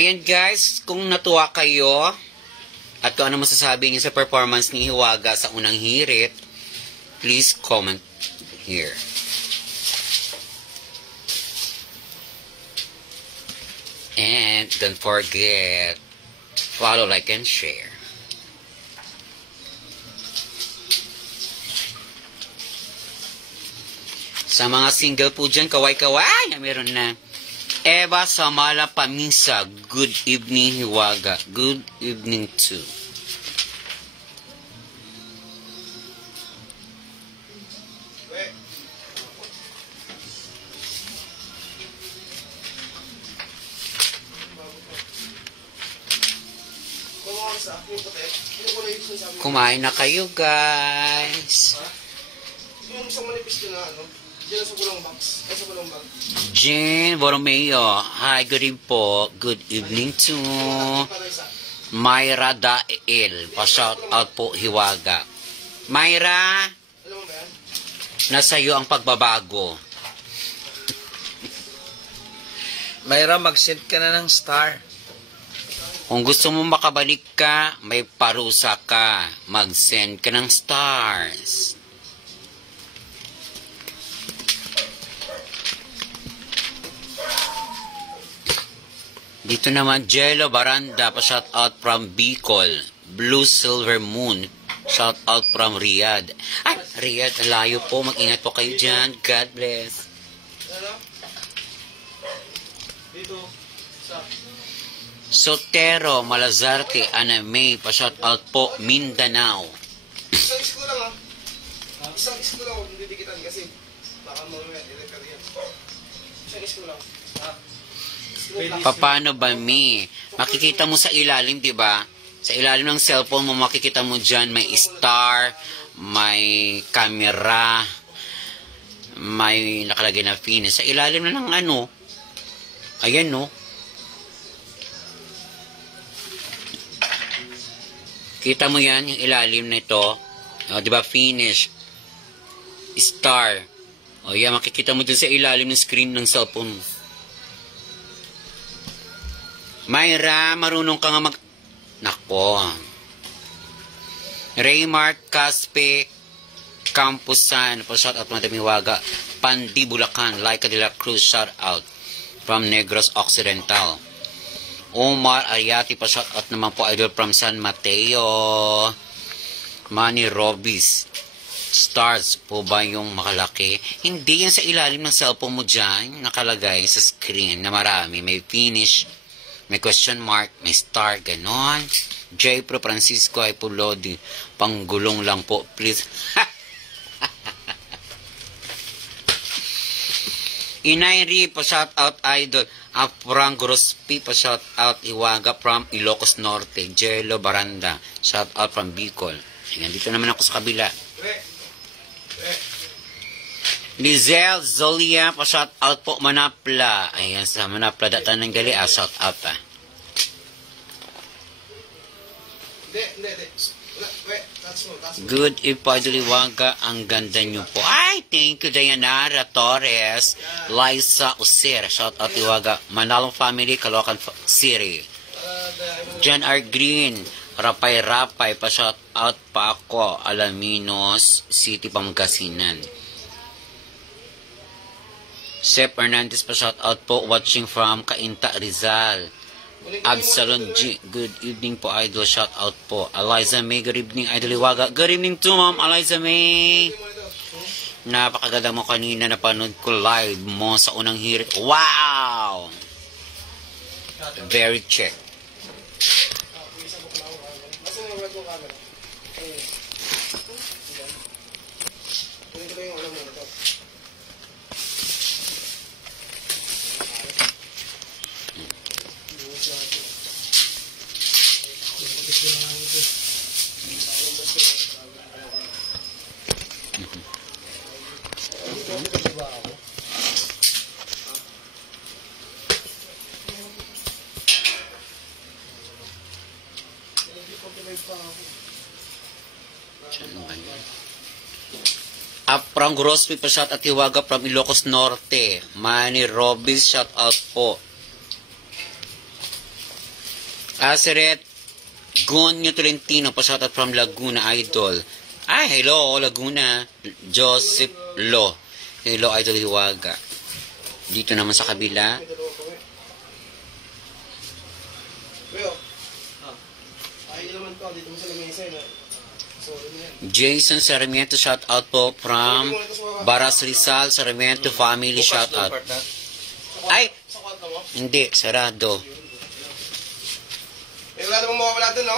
Ayan guys, kung natuwa kayo at kung ano masasabi niyo sa performance ni Hiwaga sa unang hirit, please comment here. And don't forget, follow, like, and share. Sa mga single po dyan, kaway-kaway, meron na. Eva Samala Pamisa, good evening Hiwaga. Good evening too. Kumain na kayo guys. Yung isang manipis ko na ano, dyan sa bulang box. Ay, sa bulang bag. Jean Borromeo, hi, good evening po. Good evening to Myra Dael. Pa-shout out po Hiwaga. Myra, Alam mo ba yan? nasa iyo ang pagbabago. Mayra, mag-send ka na ng star. Kung gusto mo makabalik ka, may parusa ka. Mag-send ka ng stars. Dito naman, Jello Baranda, pa-shout out from Bicol. Blue Silver Moon, shout out from Riyadh. Ay, Riyadh, layo po. Mag-ingat po kayo dyan. God bless. Ano? Dito. Sa... Sotero, Malazarte, Ana May, pa-shout out po, Mindanao. Isang isko lang ah. Isang isko lang, hindi dikitan kasi baka mamaya direct ka riyan. Isang isko lang. Ha? Paano ba, Mi? Makikita mo sa ilalim, di ba? Sa ilalim ng cellphone mo, makikita mo dyan, may star, may camera, may nakalagay na finish. Sa ilalim na ng ano, ayan, no? Kita mo yan, yung ilalim na ito. O, di ba, finish. Star. O, yan, makikita mo dyan sa ilalim ng screen ng cellphone mo. Myra, marunong ka nga mag... Nako. Raymart Caspe Campusan. Pa-shout out mga Hiwaga. Pandi Bulacan. Laika de la Cruz. Shout out. From Negros Occidental. Omar Ariati. Pa-shout out naman po idol from San Mateo. Manny Robis. Stars po ba yung makalaki? Hindi yan sa ilalim ng cellphone mo dyan. Nakalagay sa screen na marami. May finish. May question mark, may star, ganon. J. Pro Francisco ay Pulodi. Panggulong lang po, please. Inayri, pa-shout out idol. Aprang Grospi, pa-shout out Hiwaga from Ilocos Norte. Jello Baranda, shout out from Bicol. Ayan, dito naman ako sa kabila. Lizelle Zolia, pa-shout out po Manapla. Ayan, sa Manapla, datan ng gali, shout out pa. Good if Hiwaga, ang ganda nyo po. Ay, thank you Dayanara Torres, Liza User, shout out Hiwaga, Manalong Family, Caloocan City. John R. Green, Rapay, pa-shout out pa ako, Alaminos City, Pangasinan. Sep Hernandez, pa-shout out po, watching from Cainta, Rizal. Absalon G, good evening po idol, shout out po. Eliza May, good evening idol Hiwaga. Good evening to ma'am Eliza May. Napakaganda mo kanina, napanood ko live mo sa unang hirit. Wow! Very check. Aprang Grospi, pa-shout at Hiwaga from Ilocos Norte. Manny Robis, shout out po. Aseret Gonyo Tolentino, pa-shoutout from Laguna, Idol. Ay, hello, Laguna. Joseph Lo. Hello, Idol Hiwaga. Dito naman sa kabila. May dalawa pa eh. Kuya, ay naman to, dito mo sa lamesa na. Sorry na yan. Jason Sarmiento, shoutout po from Baras Rizal, Sarmiento family, shoutout. Ay, Sa kwarto mo? hindi, sarado. Eh, wala namang mawawala dun, no?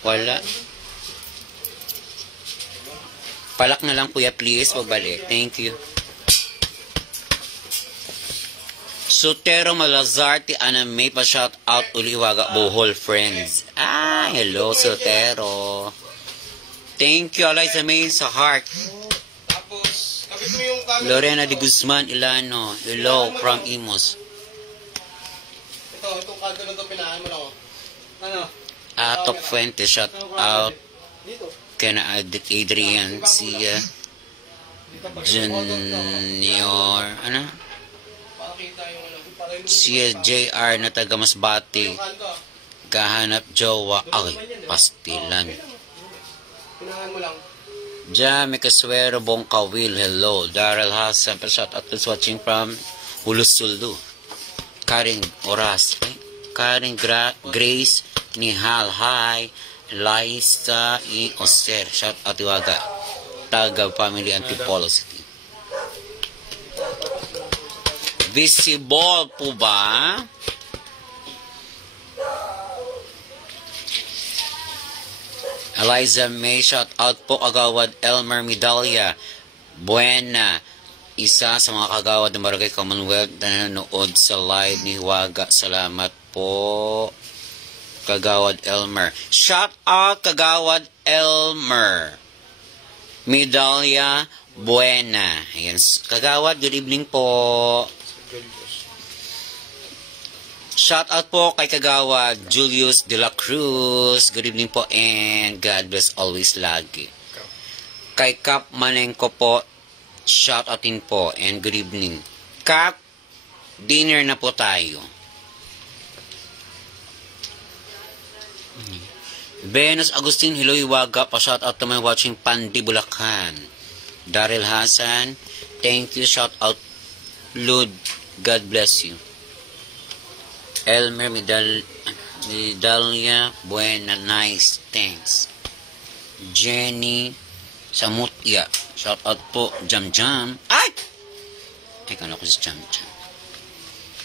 Wala. Palak na lang kuya, please. Pagbalik. Thank you. Sotero Malazarte Aname, pa shout out Uliwaga Bohol friends. Ah, hello Sotero. Thank you, Eliza May sa heart. Tapos, kapit mo yung camera. Lorena de Guzman Ilano. Hello from Imos. Itong kanto na ito, pinahan mo lang, oh. Ano? Top Fuente, shout out Dito. kina Adrian, si Junior, ano? Para kita yung ano. Para yung Si JR na taga Masbate. kanto, ah. Kahanap jowa. Ay, pastilan. Pinahan mo lang. Jami Casuero Bongkawil, hello. Daryl Hassan, shout out to watching from Hulusuldu. Karin Oras, Karin Grace Nihal, hi. Liza E. Oster, shout out Iwaga. Taga Family Antipolo City. Visible po ba? Eliza May, shout out po Kagawad Elmer Medalya. Buena. Isa sa mga kagawad ng Barangay Commonwealth na nanonood sa live ni Hiwaga. Salamat po, Kagawad Elmer. Shout out Kagawad Elmer Medalya Buena. Ayan. Kagawad, good evening po. Shout out po kay Kagawad Julius de la Cruz. Good evening po and God bless always lagi. Kay Kap Manengko po, shout outin po and good evening. Kap, dinner na po tayo. Venus Agustin, hello Hiwaga, pa shout out to my watching Pandi Bulacan. Daryl Hassan, thank you, shout out Lud, God bless you. Elmer Medalya Buena, nice, thanks. Jenny Samutya, shout out po. Jam Jam, ay kala ko si Jam Jam.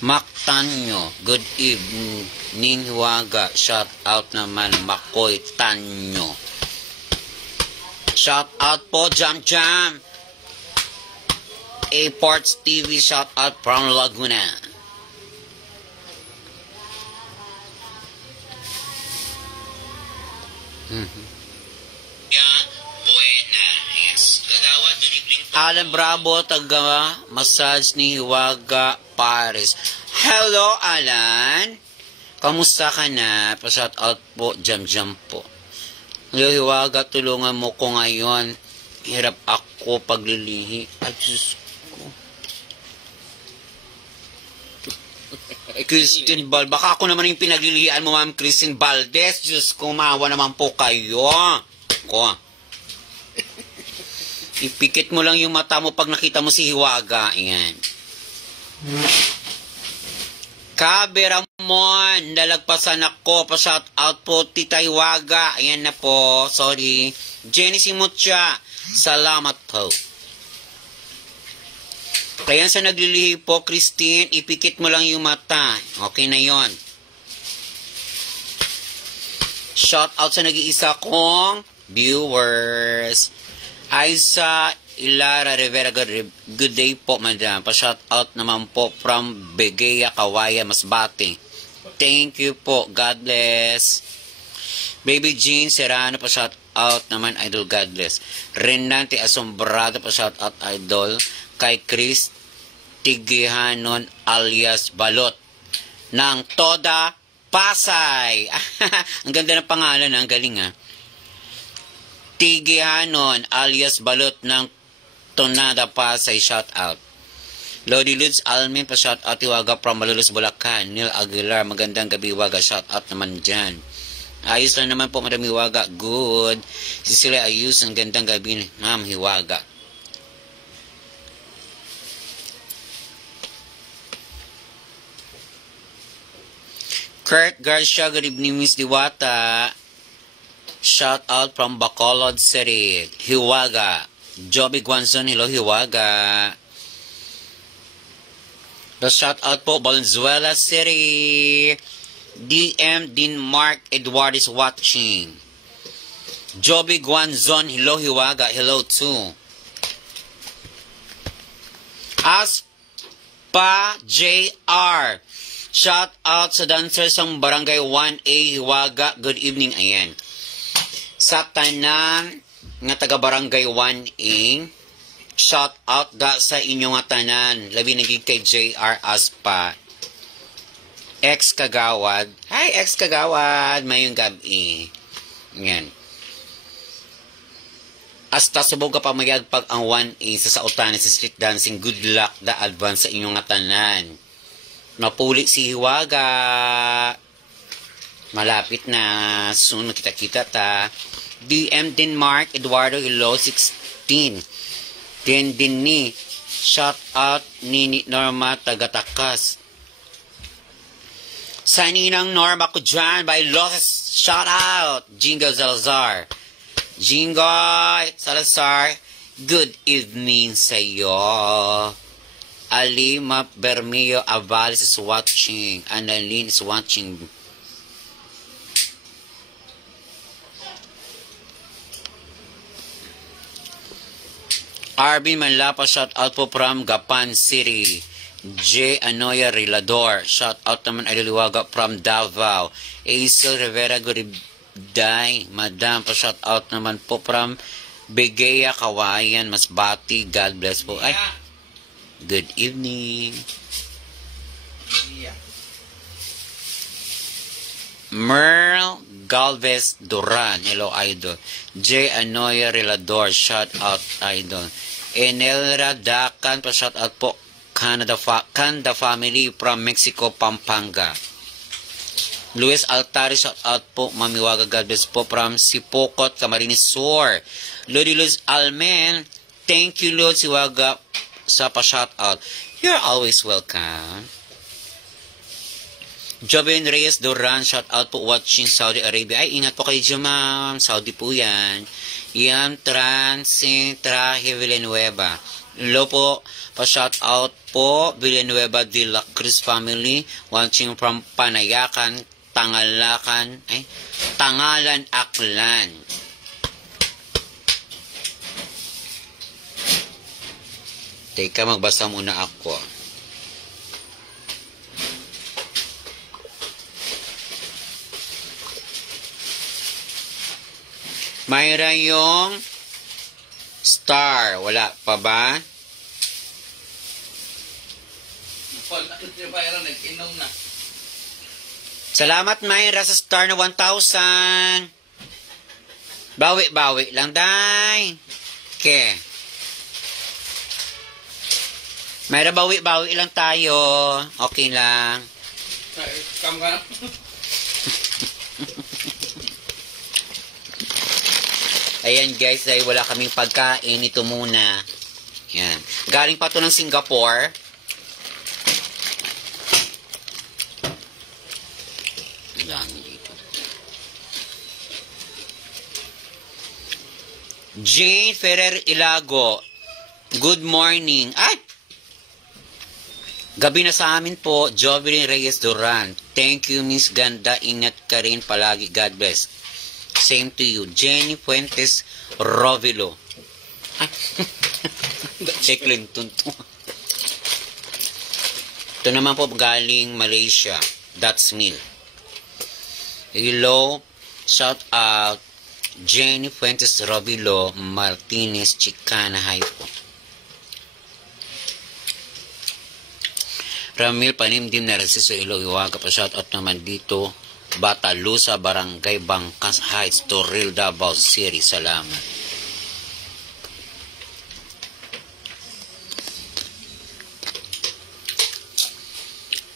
Mac Tanyo, good evening Hiwaga, shout out naman Makoy Tanyo. Shout out po Jam Jam. Airports TV, shout out from Laguna. Alan Bravo, taga massage ni Hiwaga Paris. Hello Alan, kamusta ka na? Pa-shout out po, Jam Jam po. Hello Hiwaga, tulungan mo ko ngayon. Hirap ako paglilihi. Ay, Diyos ko. Christine Val, baka ako naman yung pinaglilihian mo, Ma'am Christine Valdez. Diyos ko, maawa naman po kayo. Ipikit mo lang yung mata mo pag nakita mo si Hiwaga. Ayan. Kabe Ramon, nalagpasan ako. Pa-shout out po, Tita Hiwaga. Ayan na po. Sorry. Jenny Simutya, salamat po. Kaya sa naglilihi po, Christine, ipikit mo lang yung mata. Okay na yon. Shout out sa nag-iisa kong viewers. Aisa Ilara Rivera, good day po, madam. Pa-shout out naman po from Begeya, Kawaya, Masbate. Thank you po. God bless. Baby Jean Serrano, pa-shout out naman, Idol. God bless. Renante Asombrado, pa-shout out, Idol. Kay Chris Tigihanon alias Balot ng Toda Pasay. Ang ganda ng pangalan, ang galing ah. Tigihanon alias Balot ng Tonada Pasay, shout out. Lodi Ludes Almin pa shout out Hiwaga from Malolos, Bulacan. Neil Aguilar, magandang gabi Hiwaga, shout out naman dyan. Ayos lang naman po Madam Hiwaga, good. Cecilia Ayus, ang gandang gabi Ma'am Hiwaga. Kurt Garcia, good evening Miss Diwata. Shout out from Bacolod City, Hiwaga. Joby Guanzon, hello Hiwaga. The shout out po Valenzuela City. DM Denmark Edward is watching. Joby Guanzon, hello Hiwaga, hello too. Aspa JR, shout out sa dancers ng Barangay 1A Hiwaga, good evening. Ayan. Sa tanan nga taga Barangay 1A, shout out da sa inyo nga tanan. Labi nagig kay JR Aspa. Ex Kagawad. Hi, ex Kagawad. Mayong gabi. Yan. Hasta subog ka pa mayagpag ang 1A sa sautan sa street dancing. Good luck da advance sa inyong nga tanan. Napuli si Hiwaga. Malapit na. Soon makita-kita ta. DM Denmark Eduardo Hilo 16. Then din ni shout out ni Norma Tagatakas. Sa ninang Norma ko dyan by Los, shout out Jingo Salazar. Jingo Salazar, good evening sa iyo. Alima Bermeo Avalis is watching. Annalyn is watching. Arvin Manlapa, shout out po from Gapan City. J. Anoya Rilador, shout out naman ay Liliwaga from Davao. Aisel Rivera, good day. Madam, pa shout out naman po from Begeya, Kawayan, Masbati. God bless po. Ay, good evening. Merl Galvez Duran, hello idol. J. Anoya Rilador, shout out idol. Enelra Dakan, pa shout out po Kanda family from Mexico, Pampanga. Luis Altari, shout out po Mamiwaga, God bless po from Sipokot, Camarines Sur. Lodi Luz Almen, thank you Lord Siwaga sa pa shout out. You're always welcome. Jobin Reyes Duran, shout out po watching Saudi Arabia. Ay, ingat po kayo dyan, ma'am. Saudi po yan. Yan, Traje Villanueva. Hello po, pa-shout out po, Villanueva de la Cruz family. Watching from Panayakan, Tangalan, Aklan. Teka, magbasa muna ako. Mayroon yung star. Wala pa ba? Salamat Mayra sa star na 1,000. Bawi lang, day. Okay. Mayra, bawi lang tayo. Okay lang. Kam ka? Ayan guys, dahil wala kaming pagkain, ito muna. Yan. Galing pa to ng Singapore. Dami dito. Jane Ferrer Ilago. Good morning. Ay! Gabi na sa amin po. Jovelyn Reyes Duran. Thank you, Miss Ganda. Ingat ka rin palagi. God bless. Same to you. Jenny Fuentes Rovilo. Check lang tunto. Ito naman po galing Malaysia. That's me. Hello. Shout out. Jenny Fuentes Rovilo Martinez Chicana. Hi po. Ramil Panimdim na Resiso Iloiwaga. Pa shout out naman dito. Batalusa, Barangay Bangkas Heights, Toril, Davao City. Salamat.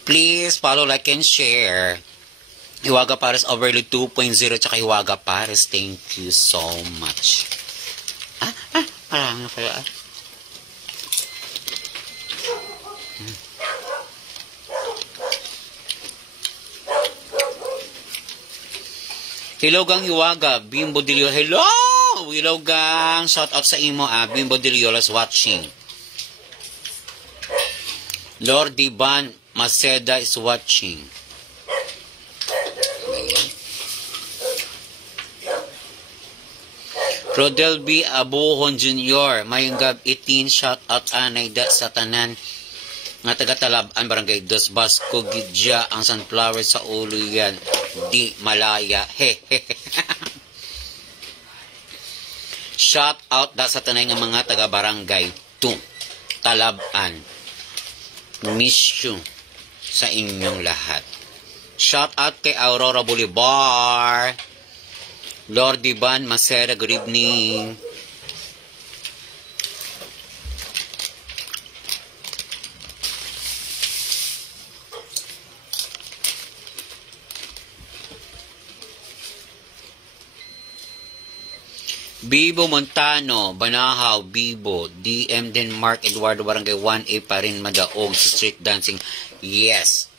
Please follow, like, and share. Hiwaga Pares Overload 2.0 tsaka Hiwaga Pares. Thank you so much. Marami pala. Hello gang Hiwaga, Bimbo Delio. Hello! Hello gang, shout out sa imo Bimbo Deliolas watching. Lord Diban Maceda is watching. Rodel B. Abuhon Jr. Mayong gab 18 shout out anay da sa tanan nga taga-Talab-an Barangay Dos Basco Gidya ang sunflower sa ulo yan di malaya he shout out da sa tanay nga mga taga-Barangay 2 Talab-an. Miss you sa inyong lahat. Shout out kay Aurora Bolivar, Lord Diban Maceda, good evening. Bibo Montano, Banahaw, Bibo, DM Denmark, Eduardo Barangay 1A pa rin madaog sa street dancing. Yes.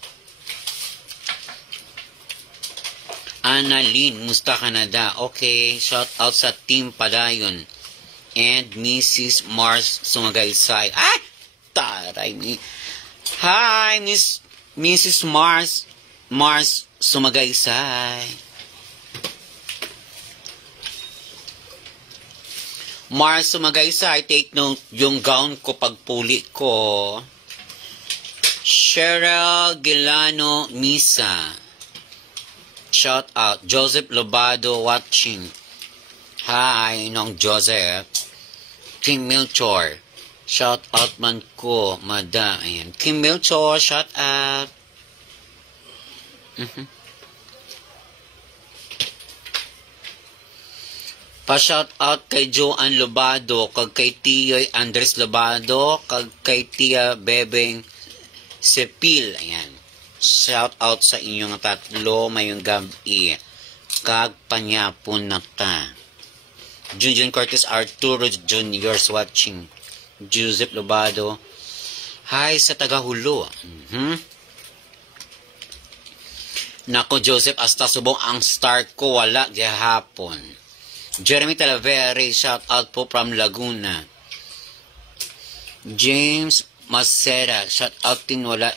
Annalyn, Musta Canada. Okay, shout out sa Team Padayon. And Mrs. Mars Sumagaysay. Ah! Taray mi. Hi, Mrs. Mars Sumagaysay. Mars Sumagaysay, take note yung gown ko pagpuli ko. Cheryl Gilano Misa. Shout out. Joseph Lobado watching. Hi, Nong Joseph. Kim Milchor. Shout out man ko, Mada. Ayan. Kim Milchor, shout out. Pa-shout out kay Joanne Lobado, kag kay Tiyoy Andres Lobado, kag kay Tia Bebeng Sepil. Ayan. Shout out sa inyong tatlo mayong gabi. Kag panyapon na ta. Junjun Cortez Arturo Juniors watching. Joseph Lobado. Hi sa tagahulo. Nako Joseph, hasta subong ang star ko wala gihapon. Jeremy Talavere, shout out po from Laguna. James Maceda, shout out din wala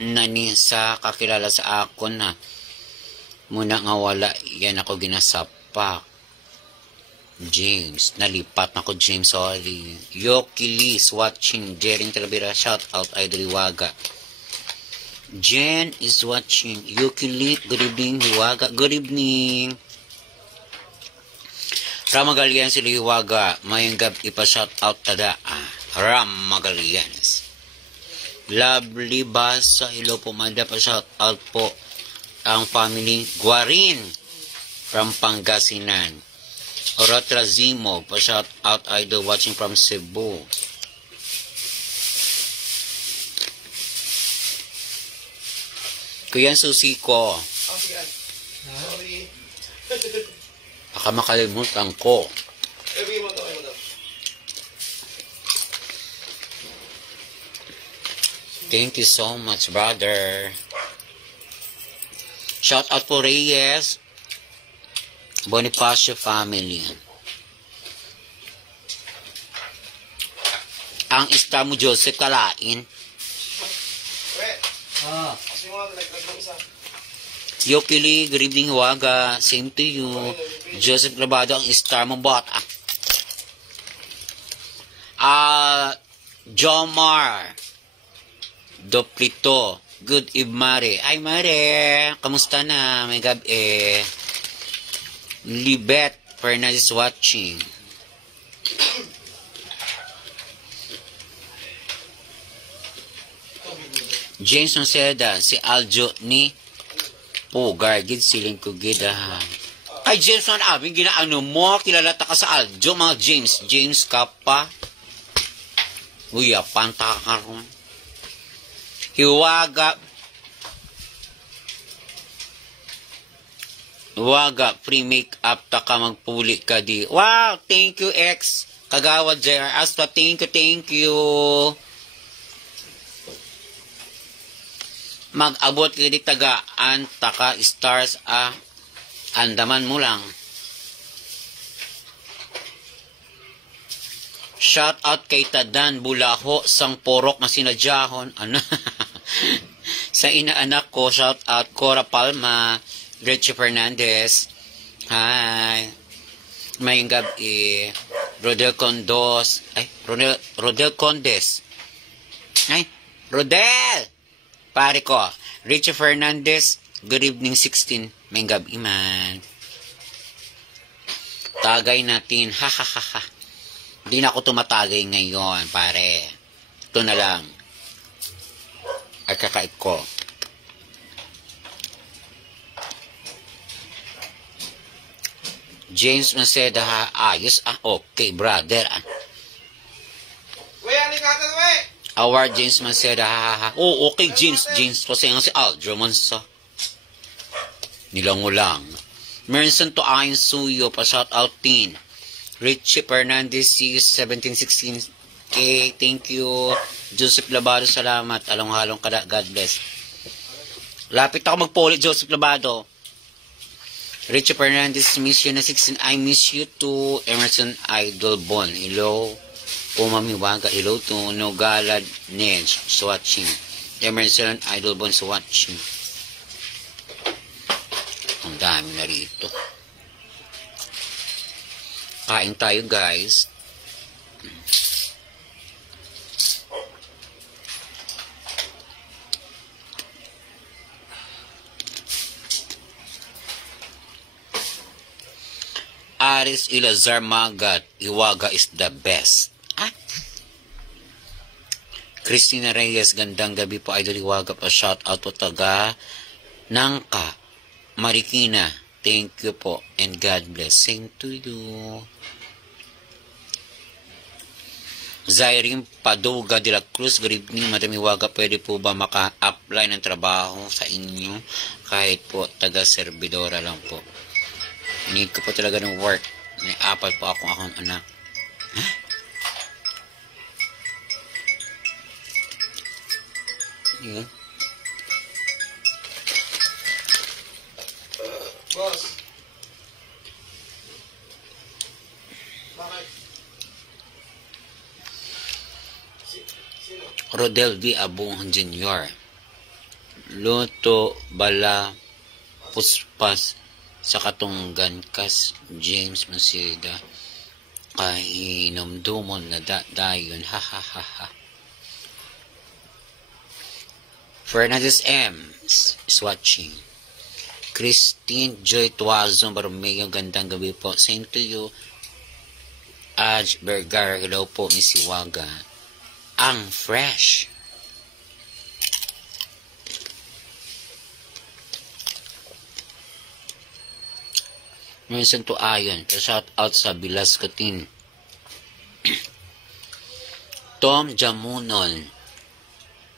na ni sa kakilala sa ako na muna nga wala yan ako ginasapak. James, nalipat na ko James, sorry. Yoki Liz watching. Jering Talavera, shout out Idol Hiwaga. Jen is watching. Yoki Liz, good evening Hiwaga, good evening. Ramagalian sila Hiwaga, mayang gab ipa-shout out tada. Ramagalians. Lovely Basa, hello po manda pa-shout out po ang family Guarin from Pangasinan. Oratra Zimo, pa-shout out idol watching from Cebu. Kuya Susi ko. Sorry. Baka makalimutan ko. Thank you so much, brother. Shout out po Reyes, Bonifacio family. Ang ista mo, Joseph, kalain. Yokili, good evening, Hiwaga. Same to you. Joseph Labado, ang star mo, bot. Jomar Doplito, good eve, Mare. Ay, Mare, kamusta na? May gabi. Libet Fernandez watching. James Maceda, si Aljo ni Pugar, gid siling ko gid Ay, James, man, abing ginaano mo, kilalata ka sa Aljo, mga James ka pa. Uy, panta ka ron. Hiwaga Waga, free makeup ta ka magpuli ka di. Wow, thank you X. Kagawad JR Asta, thank you. Mag-abot ka di tagaan taka stars andaman mo lang. Shout out kay Tadan Bulaho sang porok na sinadyahon. Ano? Sa inaanak ko, shout out Cora Palma, Richie Fernandez. Hi. Mayong gabi. Rodel Condos. Ay, Rodel Condes. Ay, Rodel! Pare ko. Richie Fernandez. Good evening 16. Mayong gabi man. Tagay natin. Ha ha ha ha. Hindi na ako tumatagay ngayon, pare. Ito na lang. Ay kakait ko. James Maceda, ayos okay brother Uy, ano yung katan, uy? Award James Maceda, oh okay James kasi nga si Aldro Mansa. Nilangulang. Meron to ayon suyo pa shout out tin. Richie Fernandez, 1716 thank you. Joseph Labado, salamat. Along-halong kada, God bless. Lapit ako magpuli, Joseph Labado. Richie Fernandez, miss you na 16. I miss you too. Emerson Idol Bon. Hello. Pumamiwaga. Hello to Nogalad Nedge. Watching. Emerson Idol Bon watching. Ang dami na rito. Kain tayo guys. Aris Ilazar Magat, Iwaga is the best. Christina Reyes, gandang gabi po, Idol Iwaga pa. Shout out po taga Nangka, Marikina. Thank you po and God bless. Same to you. Zairin Paduga de la Cruz, good evening, Madam Iwaga. Pwede po ba maka-apply ng trabaho sa inyo? Kahit po taga-servidora lang po. Need ko po talaga ng work. May apat po akong anak. Huh? Yun. Boss. Bakit? Sino? Rodel V. Abong Jr. Luto Bala Puspas sa Katunggan Kas James Masida kahinumdumon na dayon ha ha ha ha. Fernandez M is watching. Christine Joy Tuazon Baromeo, gandang gabi po. Same to you. Aj Bergar, hello po Miss Iwaga. Ang fresh. Minsan to ayon. Shout out sa Bilascotin. Tom Jamunon.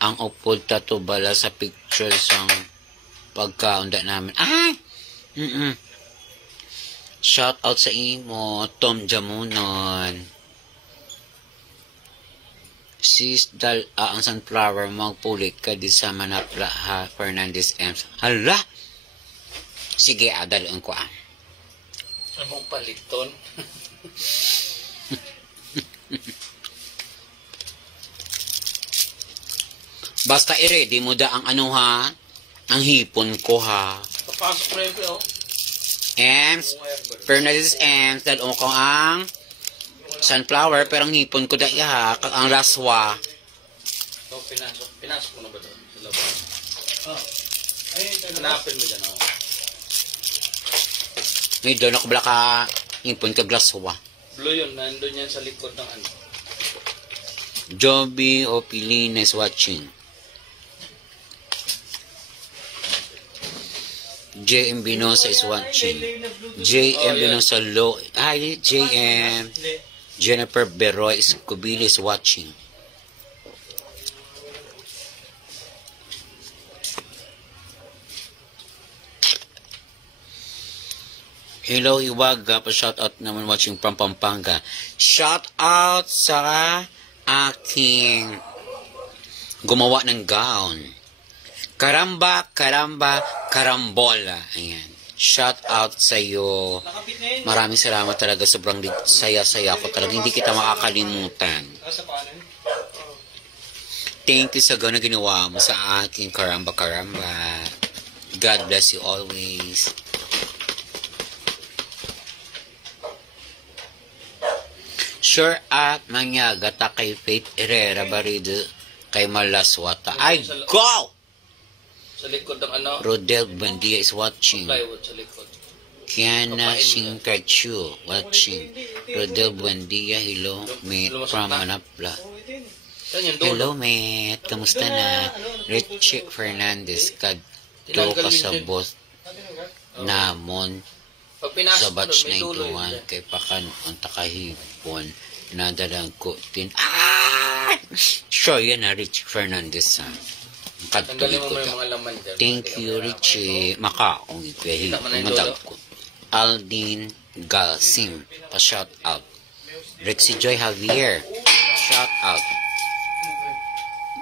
Ang upod tato bala sa picture sang pagkaunda namin. Ay! Shout out sa imo, Tom Jamunon. Sis dal ang sunflower magpulik ka di sa manapla ha, Fernandez M. Hala! Sige, adalon ko Anong paliton? Basta i-ready mo da ang ano ha, ang hipon ko ha. Papasok na yun po. Ems, Fernandez Ems, dahil ko ang sunflower, pero ang hipon ko da ha, ang laswa. So, pinasok mo na ba doon? Sa labas? Hanapin mo dyan ako. May doon ako bala ka hipon ka laswa. Blue yun, nandun yan sa likod ng ano. Joby Opilina is watching. JM Binosa is watching. JM Binosa Low. Hi, JM. Jennifer Beroy Escobili is watching. Hello, Hiwaga. Pa-shout out naman watching from Pampanga. Shout out sa aking gumawa ng gown. Karamba, karamba, karambola. Ayan. Shout out sa iyo. Maraming salamat talaga. Sobrang saya-saya ko talaga. Hindi kita makakalimutan. Thank you sa gano'n ginawa mo sa aking karamba, karamba. God bless you always. Sure at Manyaga ta kay Faith Herrera Barido kay Malaswata. Ay, go! Sa likod ng ano? Rodel Buendia is watching. Plywood sa likod. Kiana Singkachu watching. Rodel Buendia, hello, mate from Anapla. Hello, mate. Kamusta na? Richie Fernandez, kadto ka sa boss namon sa batch 91 kay Pakan ang takahipon nadalang ko tin. Sure yan na Richie Fernandez ha. Tanggalin mo yung mga laman dyan. Thank you, Richie. Makaong ikwehi. Madag ko. Aldin Galsim. Pa-shout out. Rexy Joy Javier. Shout out.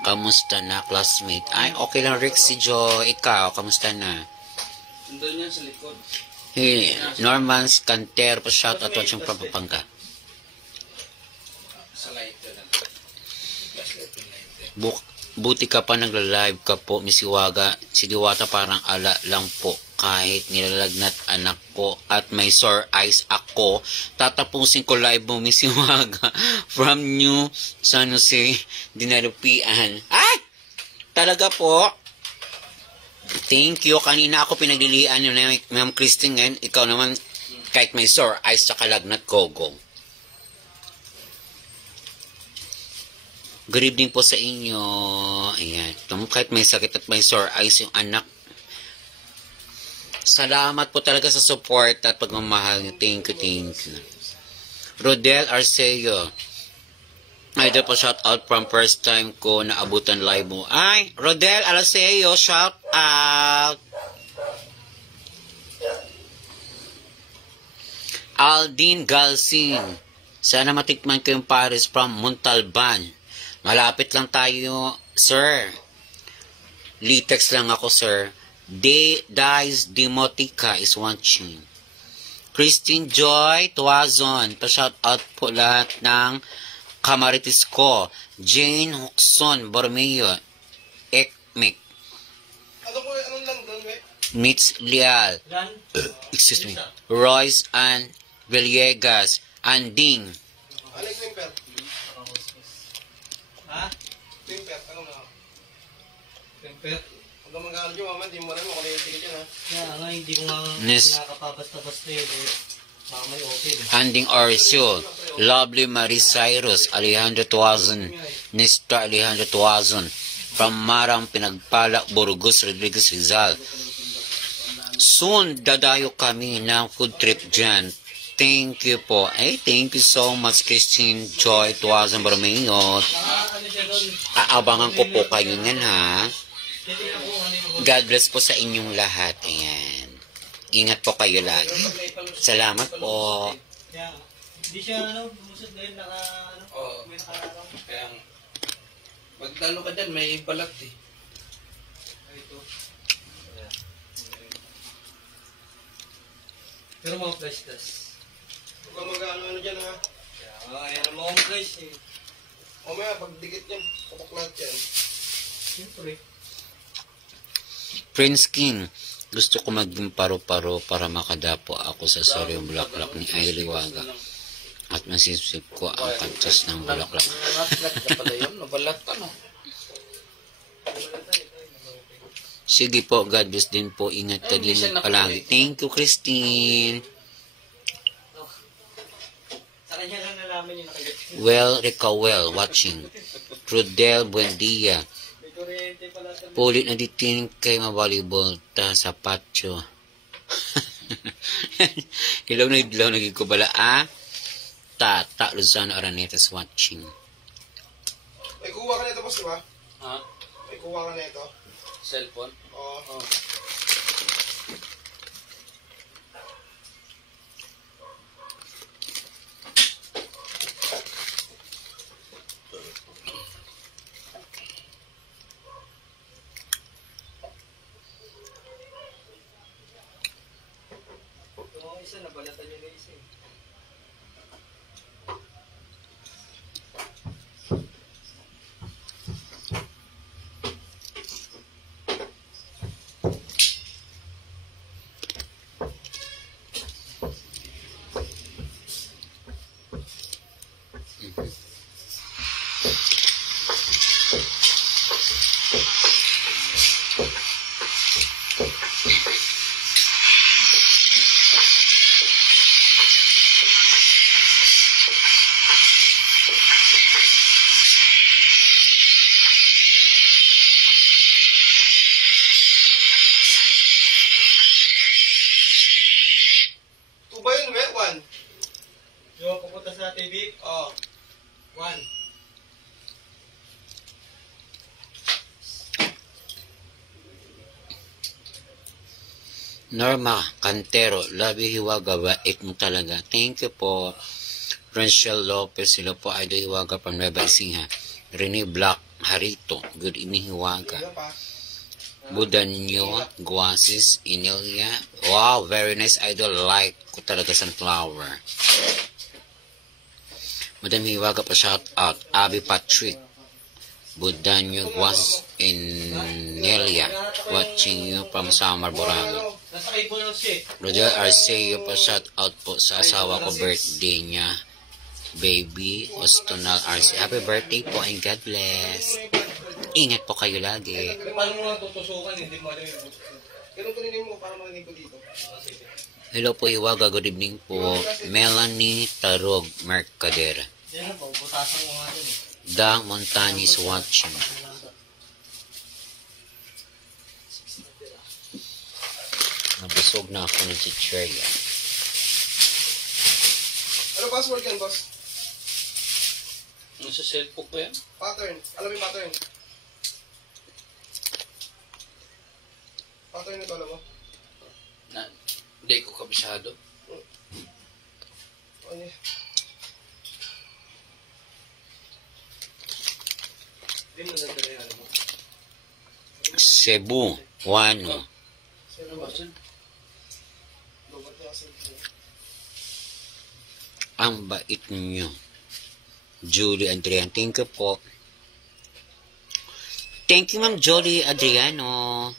Kamusta na, classmate? Ay, okay lang, Rexy Joy. Ikaw, kamusta na? Doon yan sa likod. Hey, Norman Scanter. Pa-shout out. Watching from Pampanga. Sa light yun. Buti ka pa nagla-live ka po, Miss Hiwaga. Si Diwata parang ala lang po. Kahit nilalagnat anak ko at may sore eyes ako, tatapusin ko live mo, Miss Hiwaga. From New San Jose, Dinalupian. Ay! Talaga po. Thank you. Kanina ako pinaglilian yun na Ma'am Christine ngayon. Ikaw naman, kahit may sore eyes sa kalagnat, go. Good evening po sa inyo. Ayan. Kahit may sakit at may sore eyes yung anak. Salamat po talaga sa support at pagmamahal niyo. Thank you. Rodel Arceo. Idol po shout out from first time ko na abutan live mo. Ay, Rodel Arceo, shout out. Aldin Galsin. Sana matikman ko yung Paris from Montalban. Malapit lang tayo, sir. Litex lang ako, sir. Dies Demotica is watching. Christine Joy Tuazon. Pa-shout out po lahat ng kamaritis ko. Jane Huxon Bormeo. Ekmek. Anong lang doon, we? Mitz Lial. Excuse me. Royce and Villegas. Anding. Ano yung climper? Ha? Climper, ano na? Temper? Huwag kang mag-aaral dyan, mama. Hindi mo alam kung ano yung ticket yan, ha? Kaya nga, hindi ko nga Yes. nakakapabasta-basta yun. Baka may open. Anding Orso. Lovely Marie Cyrus. Alejandro Tuazon. Nesta Alejandro Tuazon. From Marang Pinagpala, Burgos, Rodriguez, Rizal. Soon, dadayo kami ng food trip dyan. Thank you po. Hey, thank you so much, Christine Joy Tuazon Bormeo. Ano siya doon? Aabangan ko po kayo niyan, ha? God bless po sa inyong lahat. Ayan. Ingat po kayo lagi. Salamat po. Kaya, hindi siya bumusod dahil Oo. may nakararang. Kaya, pag lalo ka dyan, may balat eh. Ito. Pero mga flash test. Huwag kang mag-ano dyan, ha? Kaya nga, ayan ang mga flash eh. O maya, pag dikit niyan, kapok lahat yan. Siyempre. Prince King. Gusto ko maging paro-paro para makadapo ako sa saryong bulaklak ni Ayliwaga. At masisip ko ang kantos ng bulaklak. Nabalat na pala yun. Nabalat ano. Sige po, God bless din po. Ingat ka din palagi. Thank you, Christine. Sa kanya lang nalaman yung nakagat. Well, Ricawel, watching. Prudel Buendia. May kuryente pala sa Pulit na ditin kay mabalibol ta sa patio. Ilaw na idlaw naging ko bala, ah? Tata Luzano Araneta's watching. May kuha ka na ito, boss, di ba? Ha? May kuha ka na ito. Cellphone? Oo. Oo. na isa eh. Two ba yun, we? One. Yung pupunta sa TV, Oh. one. Norma Cantero, love you Hiwaga, bait mo talaga. Thank you po. Rachel Lopez, sila po Idol Hiwaga from Nueva Ecija. Rene Black Harito, good evening Hiwaga. Ano pa? Budanyo, Guasis, Inilia. Wow, very nice Idol. Like ko talaga sunflower. Madam Hiwaga pa shout out. Abby Patrick. Budanyo, Guasis, Inilia. Watching you from Samar, Borago. Nasa kayo po lang siya eh. Roger Arceo pa shout out po sa asawa ko birthday niya. Baby Ostonal Arce. Happy birthday po and God bless. Ingat po kayo lagi. Paano mo nga tutusukan, hindi mo alam yung Ganun kunin mo para marinig ko dito. Hello po Hiwaga, good evening po. Melanie Tarog Mercader. Yan po, butasan mo nga dun eh. Dang Montanis watching. Nabusog na ako ng chichirya. Ano password yan, boss? Ano sa cellphone ko yan? Pattern. Alam mo yung pattern? Pattern nito, alam mo? Hindi ko kabisado. Ano yun? Hindi mo nandala yung ano mo. Cebu, Wano. Sino ba? Lobat na kasi. Ang bait niyo. Julie Adrian, thank you po. Thank you Ma'am Julie Adriano.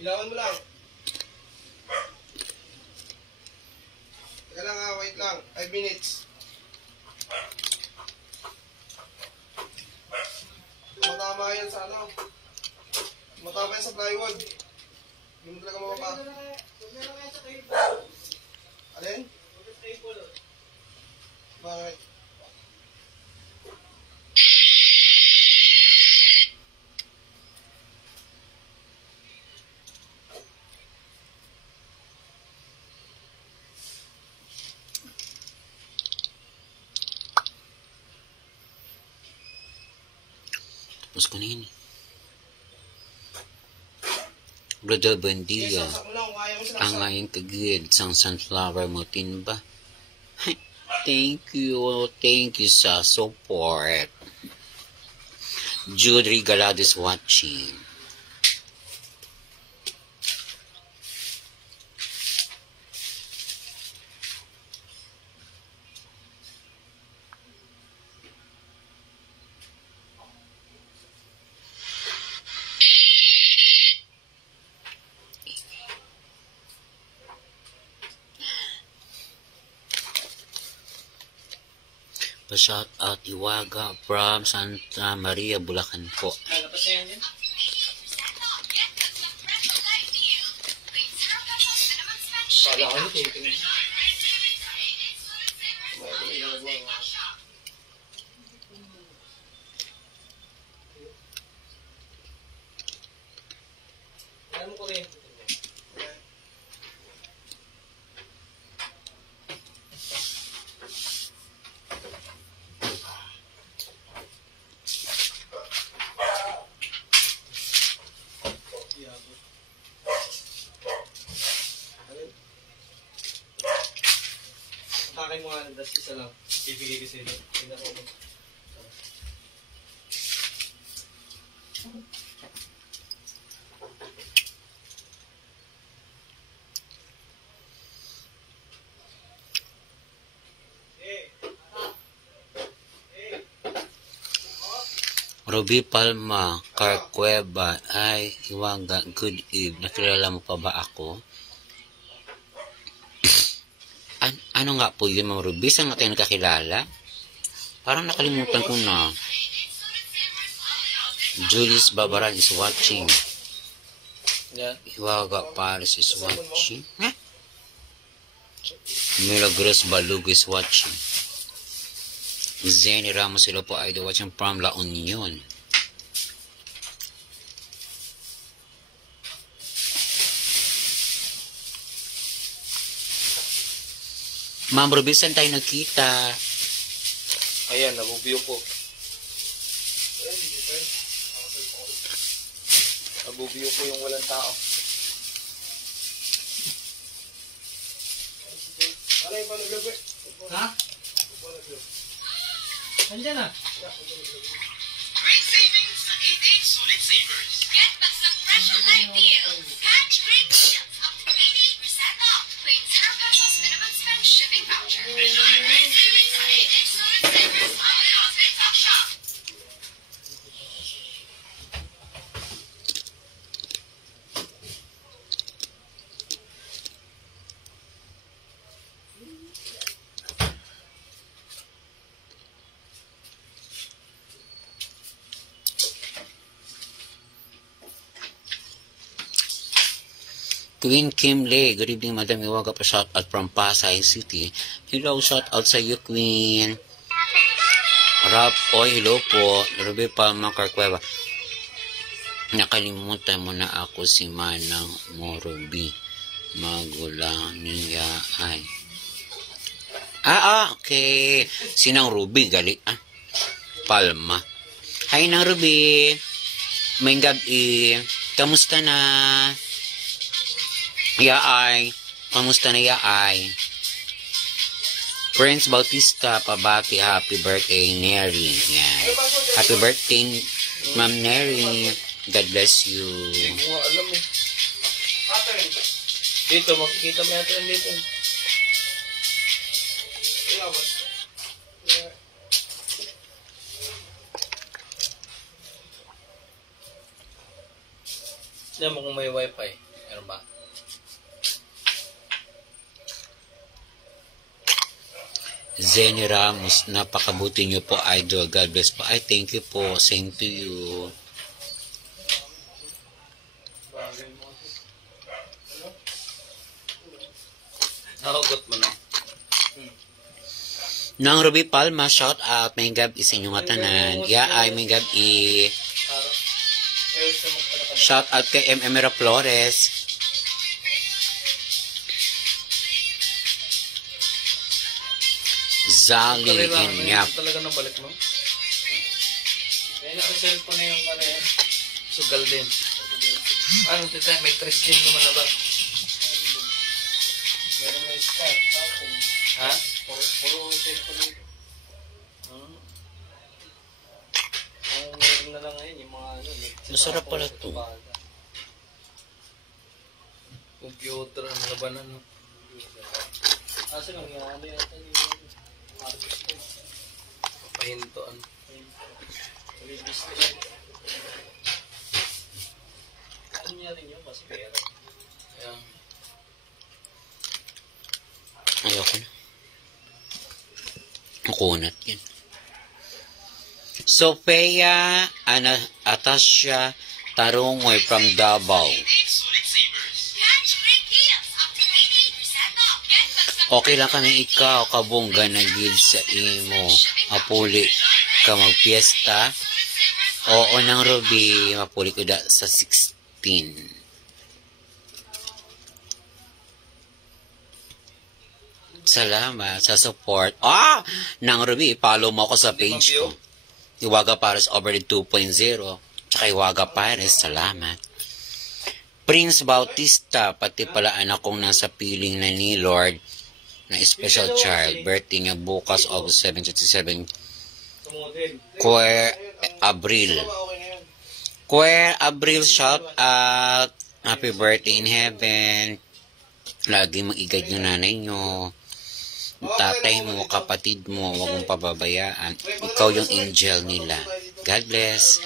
Hilawan mo lang. Teka lang ha, wait lang. 5 minutes. Matama yan sa ano. Matama yan sa plywood. Hindi mo talaga mapapa. Alin? Bakit? Tapos ko na yun. Brother Buendia. Sasak mo lang kung kaya mo sila. Ang ngayon kagid sang sunflower mo tinba. Thank you sa support. Jude Regalado is watching. Pa-shout out Hiwaga from Santa Maria, Bulacan po. Lalabas na yan yun? Kala ko yun, titingin. Alam mo ko rin. Takay mo nga, das isa lang. Ibigay ko sa'yo. Tingnan ko. Ruby Palma, Carcueva, ay, Iwaga, good eve. Nakilala mo pa ba ako? Ano nga po yun, Ma'am Ruby? Saan nga tayo nakakilala? Parang nakalimutan ko na. Julius Babaran is watching. Yan. Iwaga Paris is watching. Huh? Milagros Balug is watching. Zenny Ramos sila po ay watching from La Union. Ma'am Ruby, saan tayo nagkita? Ayan, nabubiyo ko. Nabubiyo ko yung walang tao. Ano yung panaglabi? Ha? Andiyan na. Great savings sa 8-8 Solid Savers. Get back some fresh light deals. Catch great deals up to 88% off. Claim 0 pesos minimum spend shipping voucher. Enjoy great savings sa 8-8 Solid Savers only on TikTok Shop. Queen Kim Lee, good evening, Madam Iwaga pa shout out from Pasay City. Hello, shout out sa iyo, Queen. Rap, hello po. Ruby Palma, Carcueva. Nakalimutan mo na ako si Manang mo, Ruby. Magulang niya ay. Okay. Sinang Ruby, gali. Palma. Hi, Nang Ruby. May gabi. Kamusta na? Yaay. Kamusta na yaay? Prince Bautista, pabati, happy birthday, Neri. Yan. Happy birthday, Ma'am Neri. God bless you. Hindi ko nga alam eh. Pattern. Dito, makikita mo yata yan dito. Ilabas. Tignan mo kung may wifi. Meron ba? Zenny Ramos, napakabuti niyo po, idol. God bless po. Ay, thank you po. Same to you. Nakagot mo na. Nang Ruby Palma, shout out. May gabi sa inyong tanan. Yaay, may gabi. Shout out kay M.M. Flores. Zali and Nyap. Talaga nang balik mo? Kaya nasa cellphone na yung ano yan. Sugal din. Ano tita? May trace din naman na ba? Meron na start. Ha? Puro cellphone nito. Ang meron na lang ngayon yung mga ano. Masarap pala to. Computer ang labanan. No? Kasi lang yung ano yata yung artist ko. Pahintoan. Release na siya. Ano niya rin yun kasi pera. Ayan. Ayoko na. Makunat yan. Sophia Atasha Tarungoy from Davao. 8-8 Solid Savers. Catch great deals up to 88% off. Get back some Okay lang kami ikaw, kabungga na gid sa imo. Mapuli ka magpiesta. Oo nang Ruby, mapuli ko da sa 16. Salamat sa support. Nang Ruby, follow mo ako sa page ko. Iwaga Paris over the 2.0. Tsaka Iwaga Paris, salamat. Prince Bautista, pati pala anak kong nasa piling na ni Lord na special child. Birthday niya bukas, August 7, 27. Tumodel. Queer Abril. Queer Abril, shout out. Happy birthday in heaven. Lagi mag-igad yung nanay nyo. Tatay mo, kapatid mo, huwag mong pababayaan. Ikaw yung angel nila. God bless.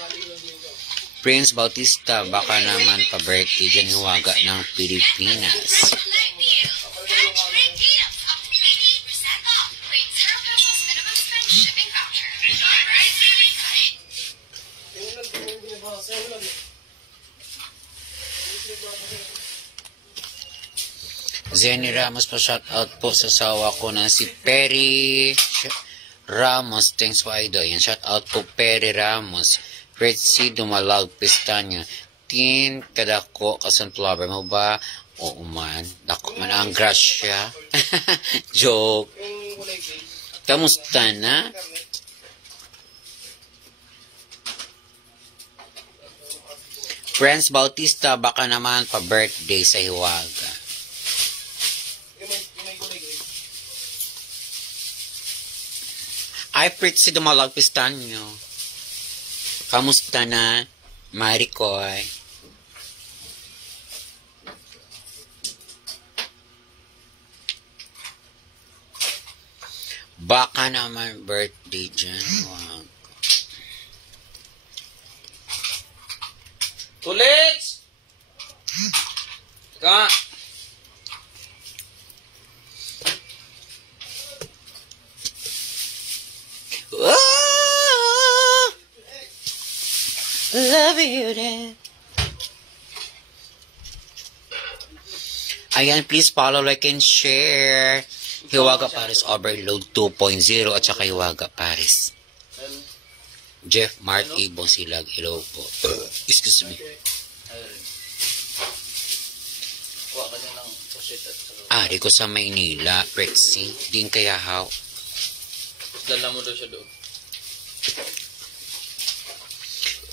Prince Bautista, baka naman pa-birthday dyan Hiwaga ng Pilipinas. Light deals. Catch great deals up to 80% off. Claim 0 pesos minimum spend shipping voucher. Enjoy great savings sa Zenny Ramos pa shoutout po sa sawa ko na si Perry Ramos. Thanks po idol. Yan shoutout po Perry Ramos. Red Sea Dumalag Pistanya. Tin kadako ka sunflower mo ba? Oo man. Dako man ang grasya. Joke. Yung kulay gray. Kamusta na? Prince Bautista, baka naman pa-birthday sa Hiwaga. Yung may kulay gray. Ay, Pritzy Dumalag Pistanyo. Kamusta na, Maricoy? Baka naman birthday dyan. Wow. Tulits! Ka! Oh, love you then. Ayan, please follow, like, and share. Hiwaga Paris Overload 2.0 at saka Hiwaga Paris. Jeff Mart Ibong Silag. Hello po. Excuse me. Kuha ka niya ng pusit at saka. Ari ko sa Maynila, Prexy. Din kaya how. Dala mo daw siya doon.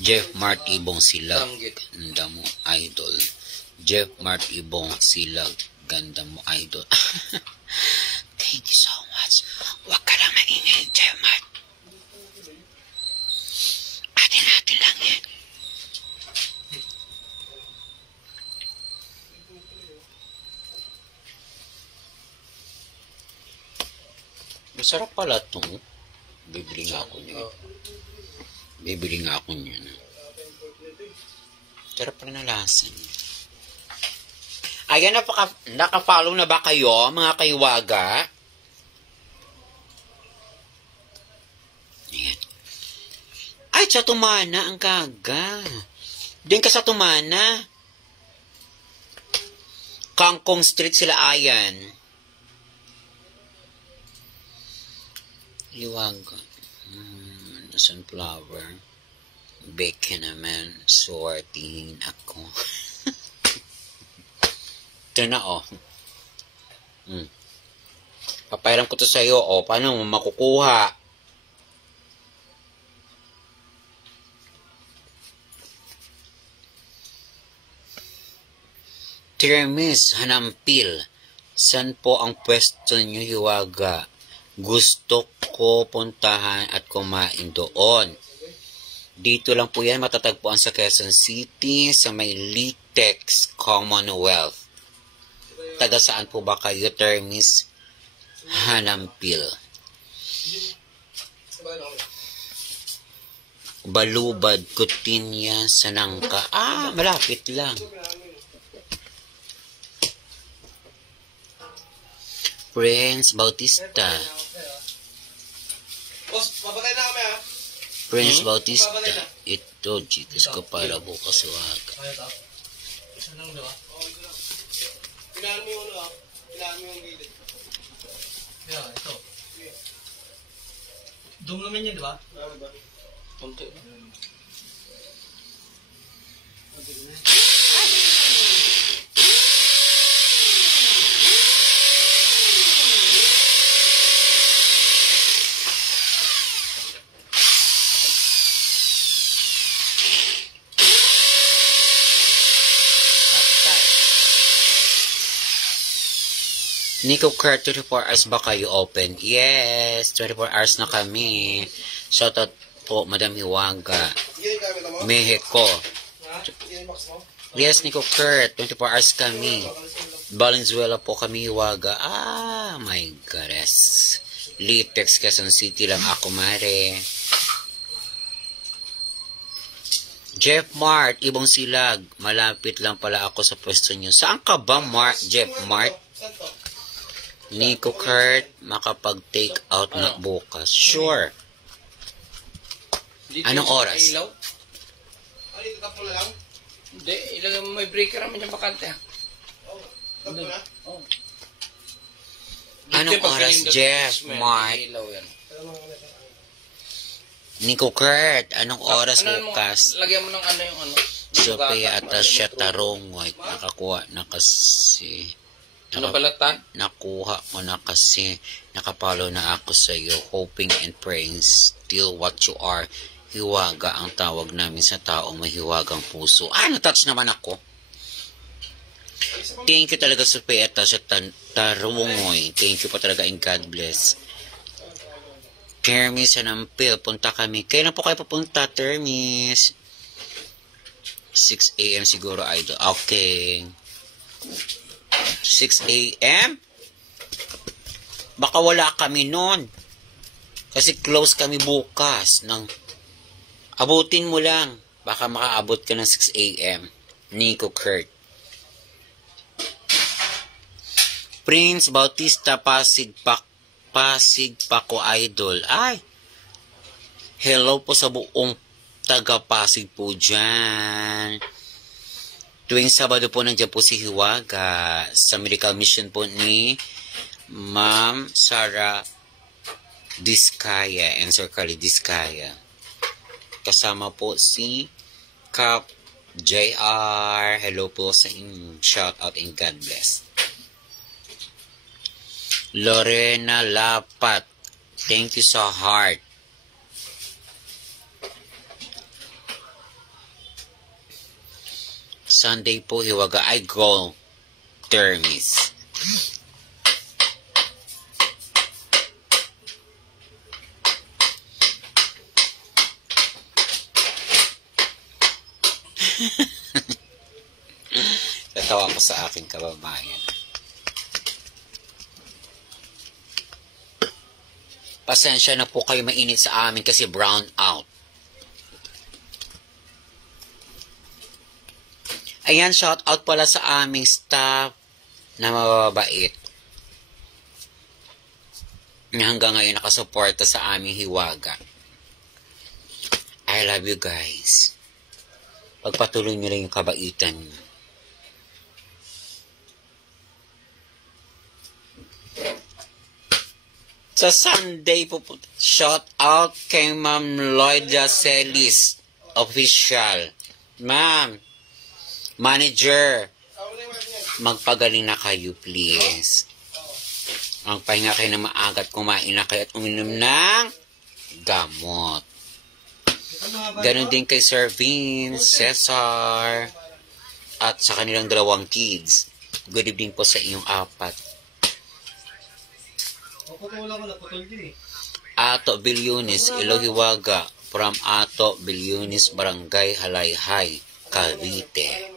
Jeff Mart Ibong Silag. Tanggit. Ganda mo, idol. Jeff Mart Ibong Silag. Ganda mo, idol. Thank you so much. Huwag ka lang maingay, Jeff Mart. Atin-atin lang yan. Masarap pala ito. Bibili nga ako niya. Bibili nga ako niya. Sarap pala na lasa niya. Ayan, naka-follow na ba kayo, mga kaiwaga? Ayan. Ay, sa Tumana ang gaga. Din ka sa Tumana. Kangkong Street sila ayan. Liwaga. Sunflower. Bacon naman. Sorting ako. Ito na, oh. Papairam ko to sa'yo, oh. Paano mo makukuha? Tiramis, Hanampil. San po ang pwesto niyo, Hiwaga? Gusto ko puntahan at kumain doon. Dito lang po yan matatagpuan sa Quezon City, sa may Litex Commonwealth. Taga saan po ba kayo, Termis Hanampil? Balubad, Kutinya, Sanangka. Ah, malapit lang. Prince Bautista. Boss, papatay na kami ha. Prince Bautista. Ito, chicos ko para bukas Hiwaga. Isa lang daw. Pilahan mo yung ano ha. Pilahan mo yung gilid. Yeah, ito. Dum naman yan, di ba? Ano ba? Kunti na. Nico Kurt, 24 hours ba kayo open? Yes, 24 hours na kami. Shoutout po, Madam Hiwaga. Gilid kami mo? Mexico. Ha? Gilid box mo? Yes, Nico Kurt, 24 hours kami. Valenzuela po kami, Hiwaga. Ah, my goodness. Litex, Quezon City lang ako, mare. Jeff Mart, Ibong Silag. Malapit lang pala ako sa pwesto niyo. Saan ka ba, Jeff Mart? Saan to? Nico Kurt, makapag-take out na bukas. Sure. Anong oras? Ilaw? Ano, itatap mo na lang? Hindi, ilagay mo may breaker naman yung bakante. Oo. Tap mo na? Oh. Anong oras, Jeff Mart? Ilaw yan. Nico Kurt, anong oras Ano mo, bukas? lagyan mo ng ano yung ano. Sophia at siya tarongoy. Nakakuha na kasi. Ano balatan? Nakuha ko na kasi. Nakapalo na ako sa iyo. Hoping and praying still what you are. Hiwaga ang tawag namin sa taong may hiwagang puso. Natouch naman ako. Thank you talaga Sophia at siya tarongoy. Thank you pa talaga and God bless. Termis and Ampil, punta kami. Kailan po kayo papunta, Termis? 6 a.m. siguro, idol. Okay. 6 a.m.? Baka wala kami nun. Kasi close kami bukas. Abutin mo lang. Baka makaabot ka ng 6 a.m. Nico Kurt. Prince Bautista Pasig Paco Idol. Ay, hello po sa buong taga-Pasig po dyan. Tuwing Sabado po nandiyan po si Hiwaga sa medical mission po ni Ma'am Sarah Diskaya and Sir Carly Diskaya. Kasama po si Cap JR. Hello po sa inyo. Shout out and God bless. Lorena Lapat, thank you sa heart. Sunday po, Hiwaga. I go, Termis. Tatawa ko sa aking kababayan. Pasensya na po kayo mainit sa amin kasi brown out. Ayan, shout out pala sa aming staff na mababait. Na hanggang ngayon nakasuporta sa aming Hiwaga. I love you guys. Pagpatuloy nyo lang yung kabaitan nyo. Sa Sunday po, shout out kay Ma'am Lloyda Celis, official. Ma'am, manager, magpagaling na kayo please. Magpahinga kayo na maaga at kumain na kayo at uminom ng gamot. Ganon din kay Sir Vince, Cesar, at sa kanilang dalawang kids. Good evening po sa inyong apat. Ato Bilyunis, Ilohiwaga, from Ato Bilyunis, Barangay Halayhay, Cavite.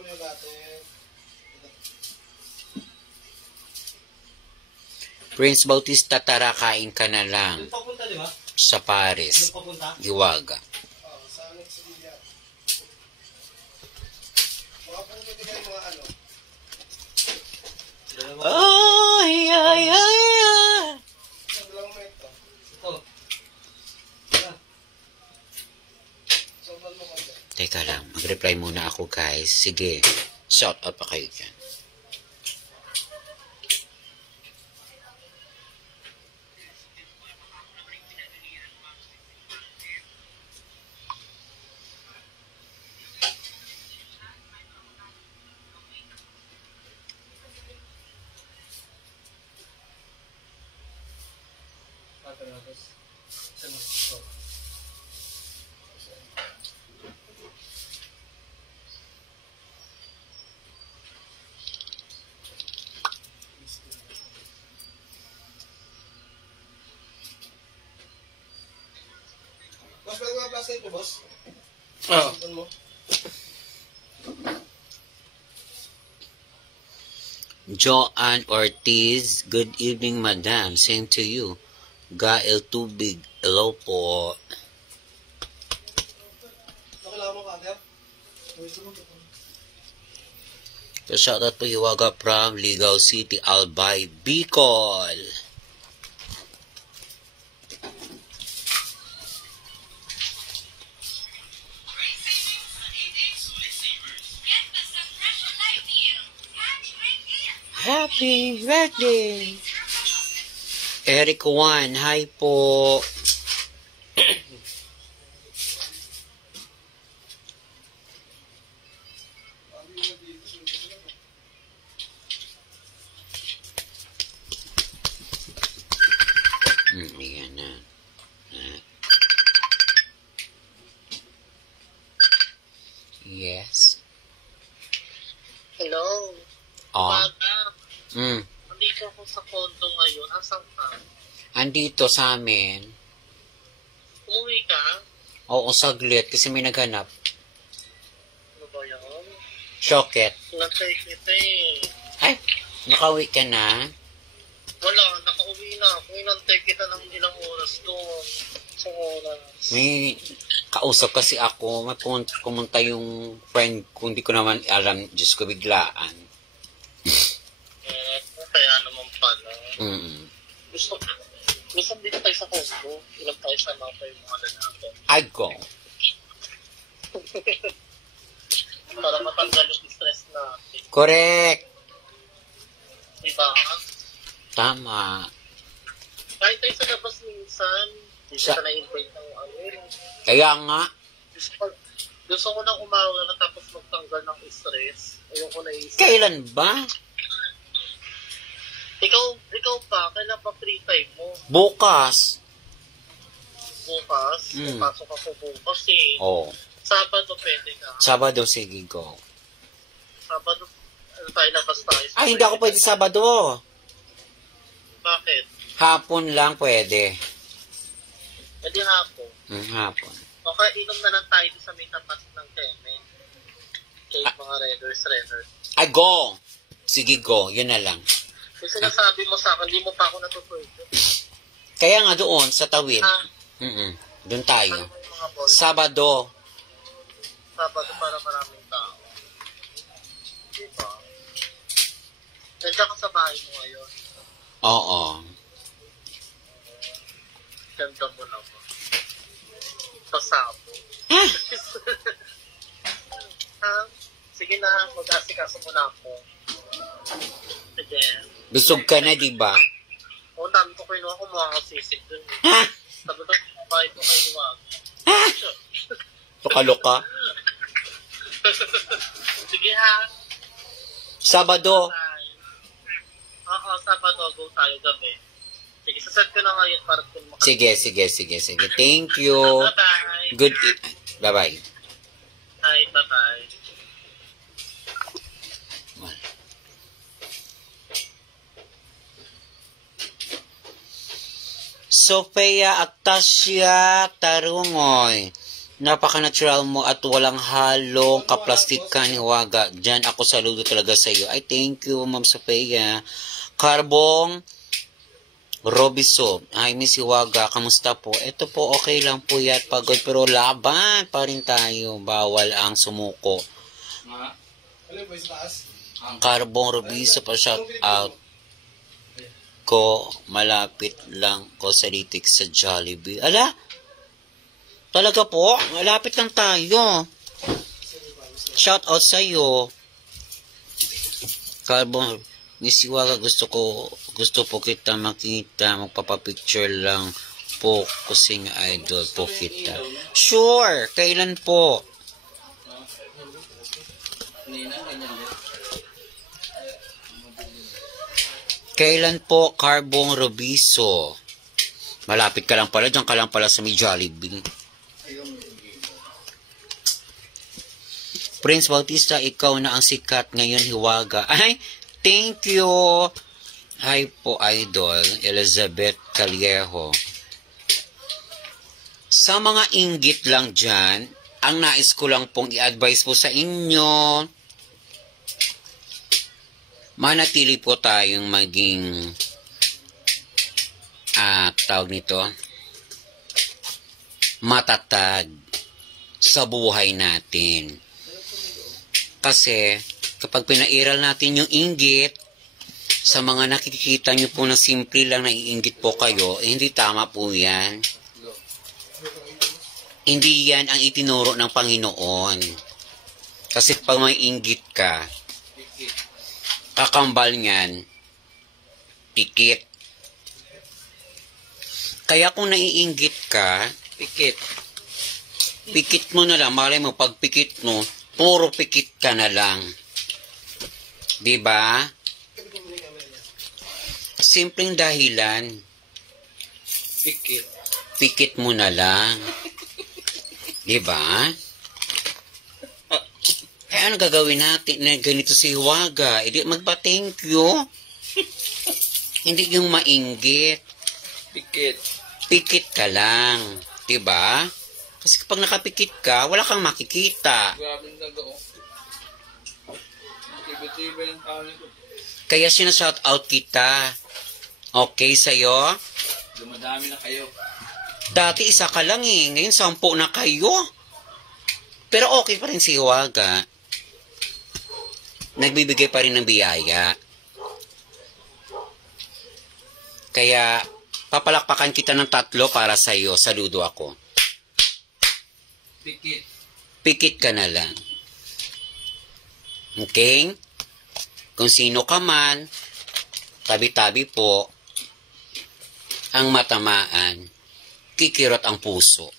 Prince Bautista, tara kain ka na lang sa Paris, Hiwaga. Ay, ay, ay, ay. Teka lang, mag-reply muna ako guys. Sige, shout out pa kayo dyan. Boss, pwede mga plastic po, boss? Oh. Mo. Joanne Ortiz, good evening madam. Same to you. Gael Tubig, hello po. Nakilala mo ka, Ate? So, shoutout po Hiwaga from Ligaw City, Albay, Bicol. Great savings sa 8-8 Sulit Savers. Get the Suppression Light Deal. Catch great deals. Happy birthday! 0 pesos. Eric Juan, hi po. Ayan na. Yes. Hello. Oh. Bata, Mm. nandito ako sa condo ngayon. Asan ka? Andito sa amin. Umuwi ka? Oo, saglit kasi may naghanap. Ano ba yan? Shoket. Nantay kita eh. Ay, nakauwi ka na? Wala, nakauwi na ako. Inantay kita ng ilang oras doon. Sa oras. May kausap kasi ako. May pumunta yung friend ko. Hindi ko naman alam. Diyos ko, biglaan. Kaya naman pala. Mm. Gusto dito tayo sa condo. Ilang tayo sa mga tayo mga natin. I go. Para matanggal yung stress natin. Correct. Diba? Tama. Kahit tayo sa labas minsan, hindi Sa- ka na-invite ng ano. Kaya nga, Gusto ko nang umawa na tapos magtanggal ng stress. Ayoko na isip. kailan ba? Ikaw pa, kailan pa free time mo? Bukas. Bukas? Mm. Pasok ako bukas eh. Oh. Sabado pwede ka. Sabado, sige, go. Sabado, ano tayo, labas tayo. Ay, hindi ako pwede Sabado. Bakit? Hapon lang pwede. Hindi hapon. Hapon. Okay, inom na lang tayo sa may tapat ng Kemen. Kay mga Reders. Ay, go. Sige, go. Yun na lang. Yung sinasabi mo sa akin, hindi mo pa ako natutulog. Kaya nga doon, sa Tawid. Ah, Doon tayo. ano yung mga boss? Sabado. Sabado para maraming tao. Diba? Nandiyan ka sa bahay mo ngayon. Oo. Ganda mo naman. Pasabo. Ha? Sige na, mag-asikaso mo na ako. Sige. Busog ka na, di ba? O, dami ko kinuha ko mga kasisig dun. Ha? Sabi ko, bahay ko kayo wag. Luka-luka. Sige ha. Sabado. Bye. Oo, Sabado, go tayo gabi. Sige, saset ko na ngayon para kung Sige. Thank you. Bye-bye. Good. Bye-bye. Hi, bye-bye. Sofia Actasia Tarungoy. Napaka-natural mo at walang halong kaplastikan ni Waga. Diyan ako saludo talaga sa iyo. Ay, thank you, Ma'am Sofia. Carbong Robiso. Ay, Miss Waga, kamusta po? Ito po, okay lang po yan. Pagod, pero laban pa rin tayo. Bawal ang sumuko. Ano ba sa taas? Carbong Robiso pa shout out ko. Malapit lang ko sa litik sa Jollibee. Ala? Talaga po? Malapit lang tayo. Shout out sa iyo. Carbon, Miss Iwaga, gusto po kita makita. Magpapapicture lang po kusing idol po kita. Sure, kailan po? Kailan po, Carbong Robiso? Malapit ka lang pala, dyan ka lang pala sa may Jollibee. Prince Bautista, ikaw na ang sikat ngayon, Hiwaga. Ay, thank you. Hi po, Idol. Elizabeth Callejo. Sa mga inggit lang dyan, ang nais ko lang pong i-advise po sa inyo, manatili po tayong maging, tawag nito, matatag sa buhay natin. Kasi, kapag pinairal natin yung inggit, sa mga nakikita nyo po na simple lang na iinggit po kayo, hindi tama po yan. Hindi yan ang itinuro ng Panginoon. Kasi pag may inggit ka, kakambal niyan, pikit. Kaya kung naiinggit ka, pikit mo na lang. Malay mo, pag pikit mo, puro pikit ka na lang. Diba? Simpleng dahilan. Pikit mo na lang. Diba? Eh, ano gagawin natin na ganito si Hiwaga? Hindi magpa-thank you. Hindi yung mainggit. Pikit ka lang. Diba? Kasi kapag nakapikit ka, wala kang makikita. Kaya sinashout out kita. Okay sa'yo? Dumadami na kayo. Dati isa ka lang eh. Ngayon 10 na kayo. Pero okay pa rin si Hiwaga. Nagbibigay pa rin ng biyaya. Kaya papalakpakan kita ng 3 para sa'yo. Saludo ako. Pikit ka na lang. Okay? Kung sino ka man, tabi-tabi po, ang matamaan, kikirot ang puso.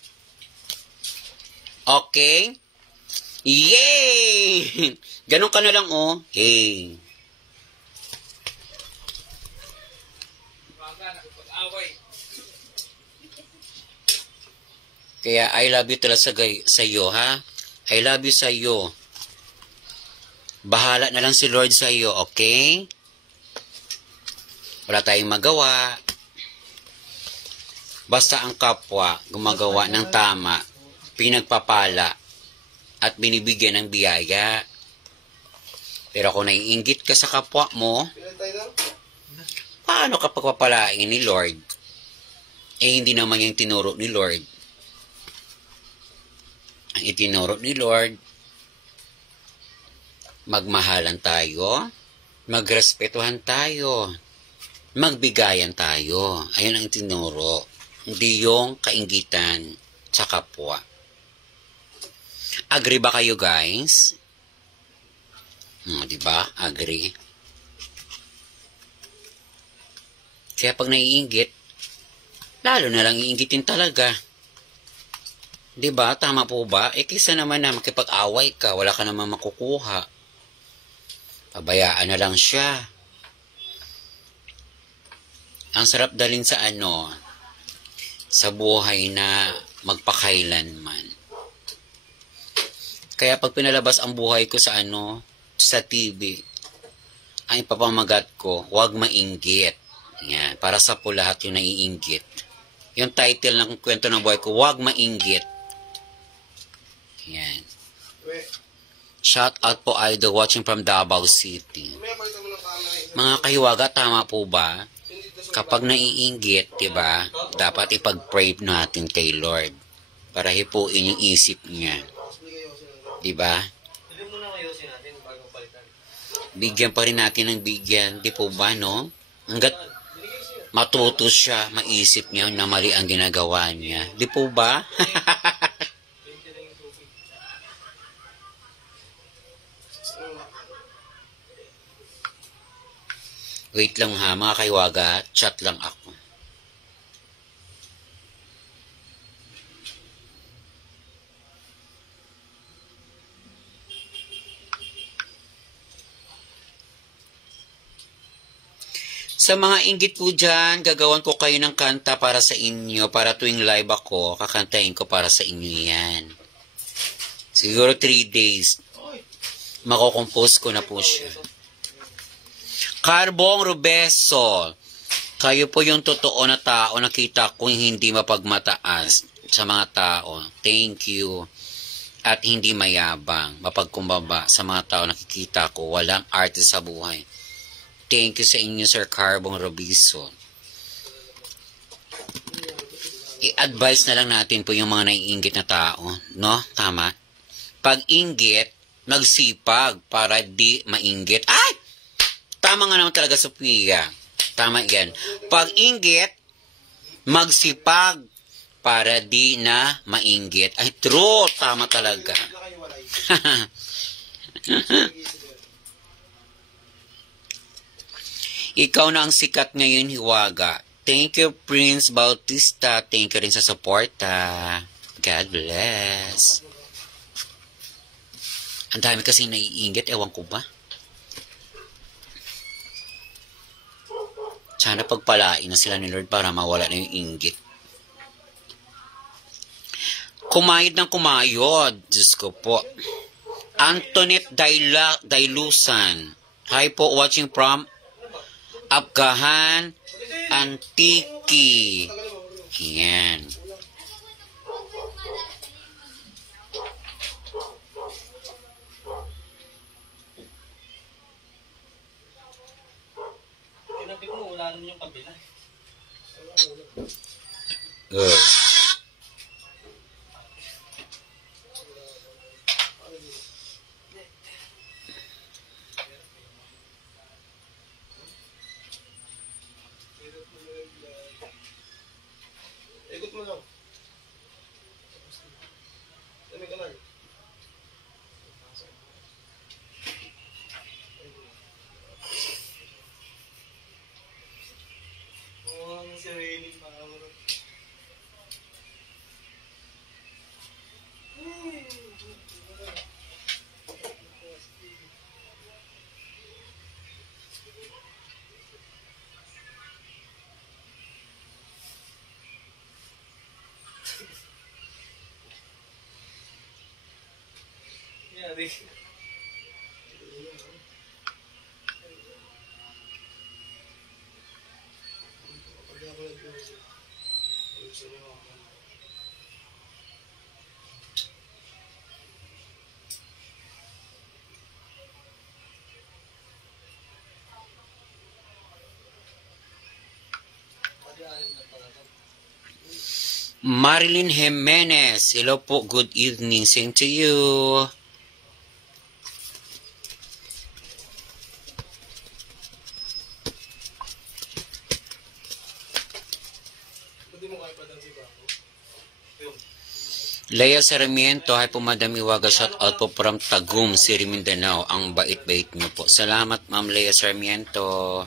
Okay? Yay! Ganon ka na lang, oh. Hey. Kaya I love you talaga sa iyo, ha? I love you sa iyo. Bahala na lang si Lord sa iyo, okay? Wala tayong magawa. Basta ang kapwa gumagawa ng tama, pinagpapala, at binibigyan ng biyaya. Pero kung naiinggit ka sa kapwa mo, paano ka pagpapalain ni Lord? Eh, hindi naman yung tinuro ni Lord. Ang itinuro ni Lord, magmahalan tayo, magrespetuhan tayo, magbigayan tayo. Ayun ang itinuro. Hindi yung kainggitan sa kapwa. Agree ba kayo, guys? Diba? Agree. Kaya pag naiinggit, lalo na lang iinggitin talaga. Diba? Tama po ba? Eh, kaysa naman na makipag-away ka, wala ka naman makukuha. Pabayaan na lang siya. Ang sarap dalhin sa sa buhay na magpakailanman. Kaya pag pinalabas ang buhay ko sa sa TV, ang ipapamagat ko, huwag mainggit. Yan, para sa po lahat yung naiinggit. Yung title ng kwento ng buhay ko, huwag mainggit. Yan. Shout out po idol watching from Davao City. Mga kahiwaga, tama po ba? Kapag naiinggit, diba, dapat ipag-pray natin kay Lord para hipuin yung isip niya. Diba? Bigyan pa rin natin ng bigyan. Di po ba, no? Hanggat matuto siya, maisip niya na mali ang ginagawa niya. Di po ba? Wait lang ha, mga kaiwaga, chat lang ako. Sa mga inggit po dyan, gagawan ko kayo ng kanta para sa inyo, para tuwing live ako, kakantahin ko para sa inyo yan. Siguro 3 days, makukompose ko na po siya. Carbong Rubeso, kayo po yung totoo na tao nakita kong hindi mapagmataas sa mga tao. Thank you. At hindi mayabang, mapagkumbaba sa mga tao nakikita ko, walang arte sa buhay. Thank you sa inyo, Sir Carbong Rubeso. I-advise na lang natin po yung mga naiinggit na tao, no? Tama. Pag inggit, magsipag para di mainggit. Ay! Tama nga naman talaga, Sophia. Tama yan. Pag inggit, magsipag para di na mainggit. Ay, true. Tama talaga. Ikaw na ang sikat ngayon, Hiwaga. Thank you, Prince Bautista. Thank you rin sa suporta. God bless. Ang dami kasi naiinggit. Ewan ko ba? Sana pagpalain na sila ni Lord para mawala na yung inggit. Kumayod ng kumayod. Diyos ko po. Antoinette Dailusan. Hi po, watching from Abgahan, Antique. Yan. Tinapit mo, wala naman yung kabila. Good. Ikot mo lang. Dami ka lang. Ang sariling power. Yeah, they... Marilyn Jimenez. Hello po. Good evening. Same to you. Leia Sarmiento, hi po Madam Iwaga, shout out po from Tagum, Siri Mindanao. Ang bait-bait niyo po. Salamat Ma'am Leia Sarmiento.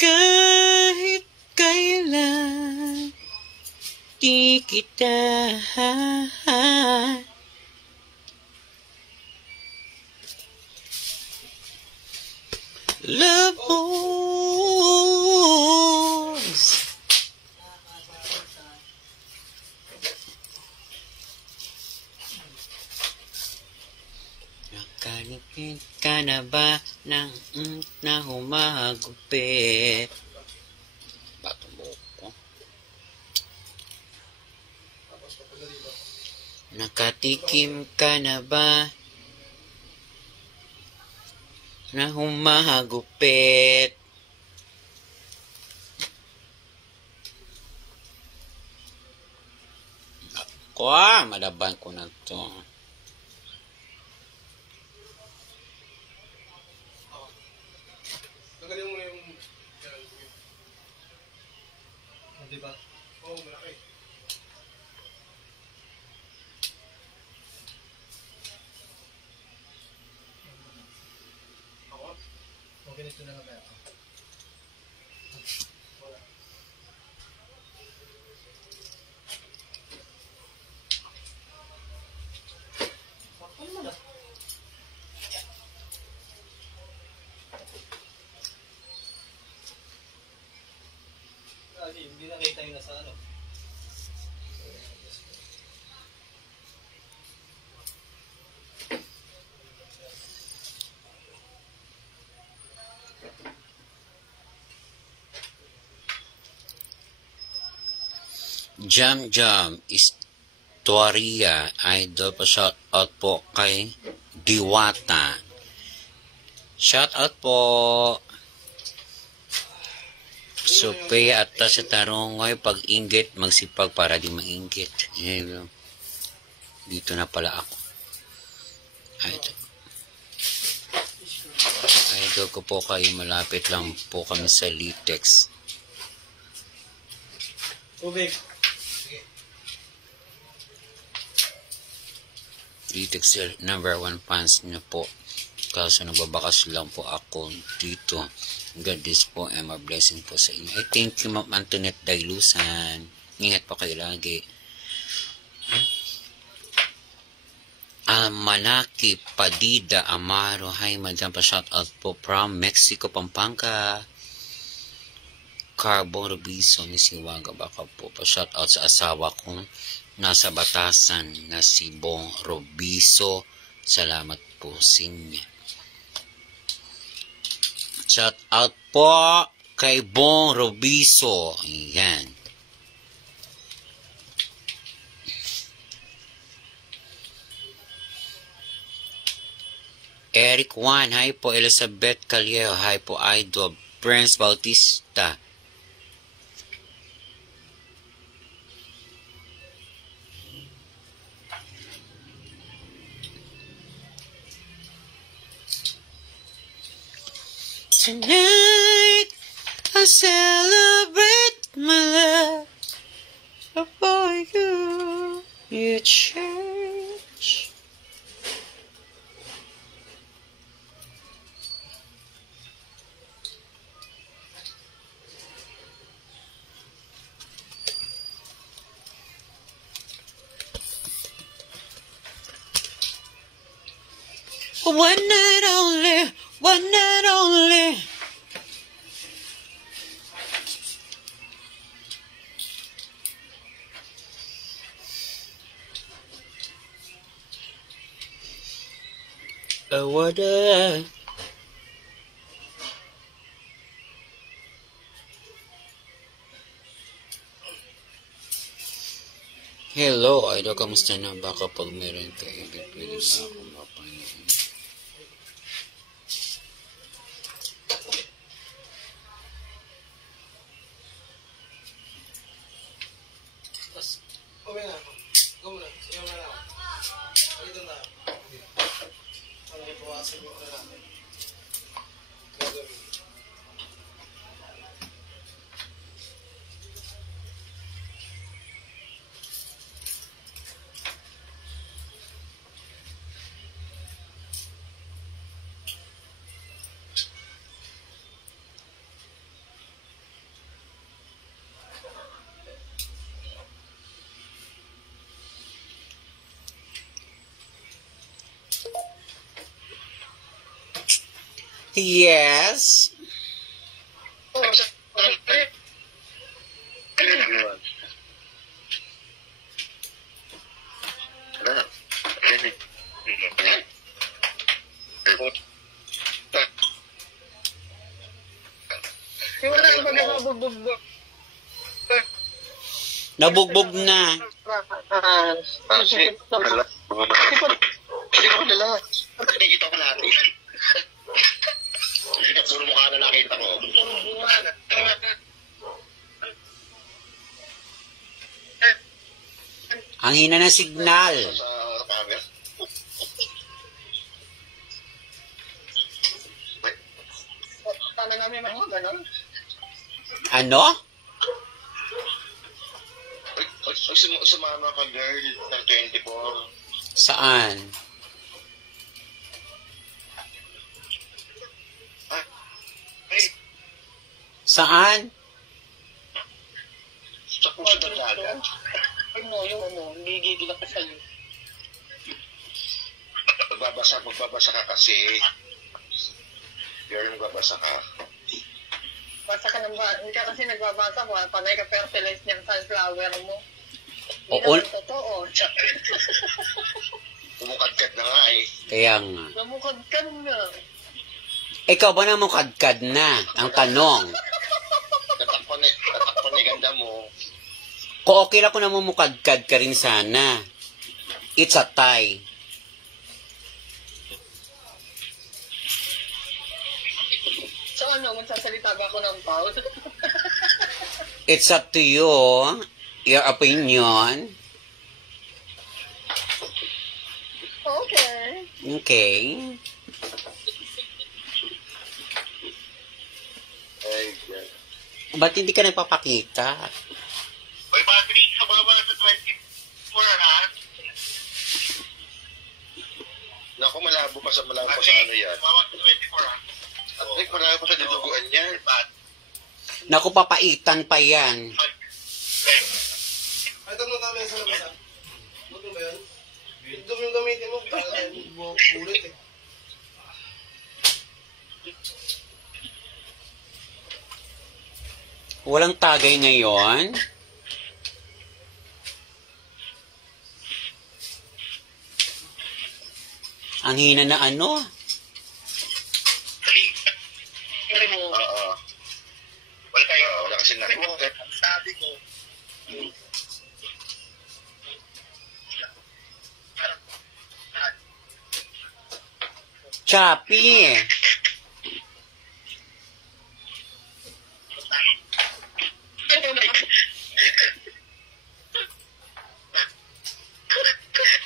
Kahit kailan di kita love moves. Nakanipid ka na ba ng na humagupit? Bato mo ko. Nakatikim ka na ba na humagupit? Ako, malaban ko na to. Tanggalin mo yung... Di ba? Oo, malaki. Ako? Okay, ganito na lang ako. Sakpan mo na. Hindi nakita yung nasa ano. Jam Istoria, idol pa, shout out po kay Diwata. Shout out po. Supe atas sa tarongoy, pag inggit, magsipag para di mainggit. Dito na pala ako. Idol ko po kayo, malapit lang po kami sa Litex. Tubig. Litex number 1 fans niyo po. Kaso nagbabakas lang po ako dito. God bless po and more blessing po sa inyo. Thank you Ma'am Antoinette Dailusan. Ingat po kayo lagi. Manaki Padida Amaro. Hi Madam, pa shout out po from Mexico, Pampanga. Carbon Robiso ni Siwaga, baka po pa shout out sa asawa kong nasa Batasan na si Bong Robiso. Salamat po sa inyo. Shout out po kay Bong Robiso. Ayan. Eric Juan, hi po. Elizabeth Callejo, hi po. Idol Prince Bautista. Tonight, I celebrate my love for you. You change. One night only, one night only. What Hello, idol, kamusta na? Baka pag meron ka, pwede ba ako mapanin? Okay na. Go muna. Sige mo na ako. Dito na. Para ipawasan mo na natin. Gagawin. Yes. Nabugbog na. Hindi ko dala. Nakikita ko natin. Puro mukha na nakita ko. Ang hina ng signal. Ano? Sumama ka, girl, ng 24. Saan? Saan? Sa puso ng dagat. Yung gigigil ka sa'yo. Magbabasa ka kasi. Girl, magbabasa ka. Basa ka ng hindi ka kasi nagbabasa mo. Panay ka fertilize niyang sunflower mo. Oo. Hindi naman totoo. Umukadkad na nga eh. Kaya nga. Namukadkad nga. Ikaw ba na mukadkad na? Ang tanong. Natakpan ni ganda mo. Kung okay lang ko na mumukadkad ka rin sana. It's a tie. So ano, magsasalita ba ako ng pout? It's up to you. Your opinion. Okay. Okay. Ay, yan. Ba't hindi ka nagpapakita? Oy, Patrick, sa baba sa 24, ha? Naku, malabo pa sa ano yan. Baba sa 24, ha? At least marami pa sa dinuguan yan. Naku, papaitan pa yan. Ay, ito mo kami sa labas, ah. Huwag mo ba yun? Dumi yung gamitin mo. Para bulit, eh. Walang tagay ngayon. Ang hina na ano. Oo. Wala kayo. Wala kasi na. Sabi ko. Choppy.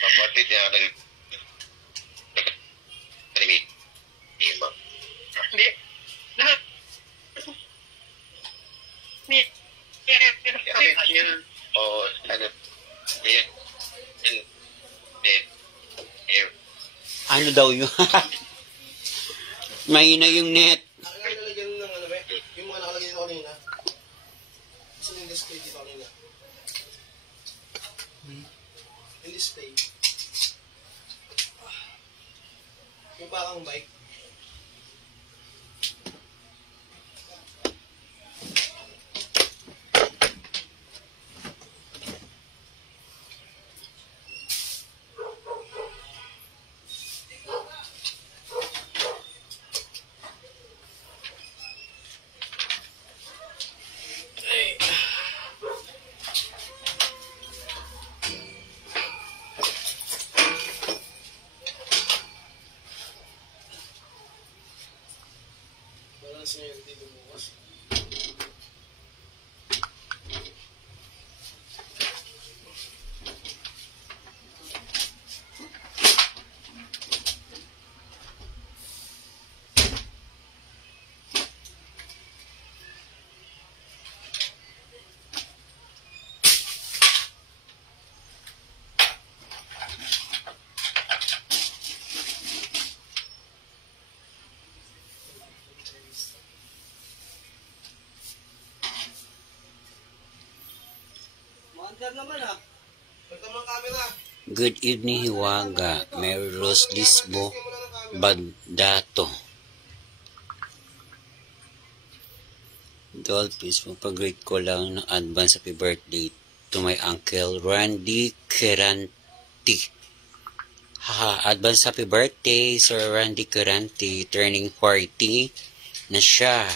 Kapatid niya Hindi. o ano Ano daw yun? Mahina yung net. Nakalagyan ng ano, eh. Yung mga nakalagay dito kanina. Gusto yung display dito kanina. Yung display. Yung parang bike. Balance niya yung dito bukas. Maandar naman, ah. Pagka mga camera. Good evening, Hiwaga. Mary Rose Lisbo Bagdato. Dol, please magpag-greet ko lang ng advance happy birthday to my uncle Randy Keranti. Haha, advance happy birthday Sir Randy Keranti, turning 40 na siya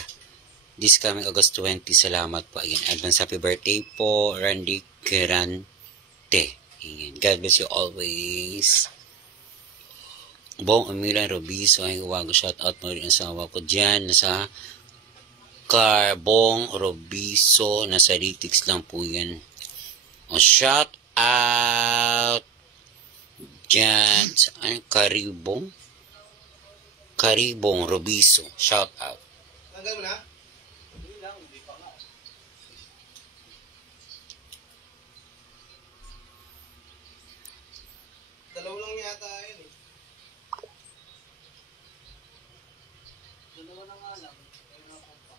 this coming August 20. Salamat po again. Advance happy birthday po Randy Keranti. God bless you always. Bong Amilan Robiso ay huwag shout out mo rin ang asawa ko dyan nasa Carbong Robiso nasa Litix lang po yan. O shout out dyan sa Karibong Robiso. Shout out. Tanggal mo na? Dalawa lang yata yun, eh. Dalawa na nga lang. Ayun na po pa.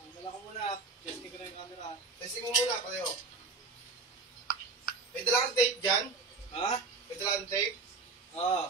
Tanggal ako muna. Testing ko na yung camera. Testing mo muna, pareho. May dala kang tape dyan? Ha? May dala kang tape? Oo.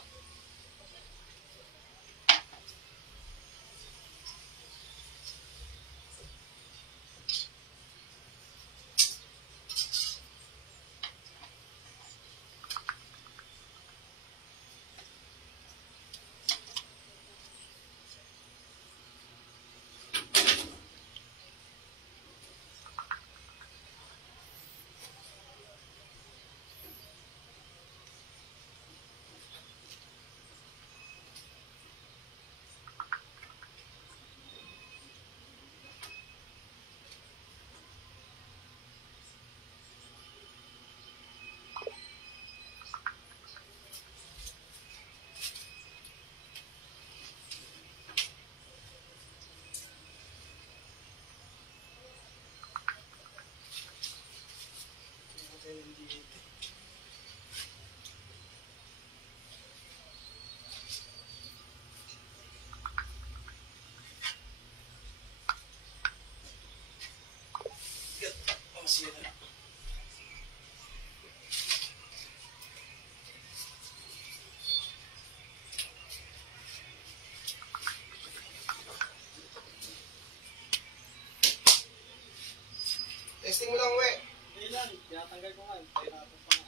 Testing mo lang, we. Hindi lang, tinatanggal ko nga. Pahirapan pa nga.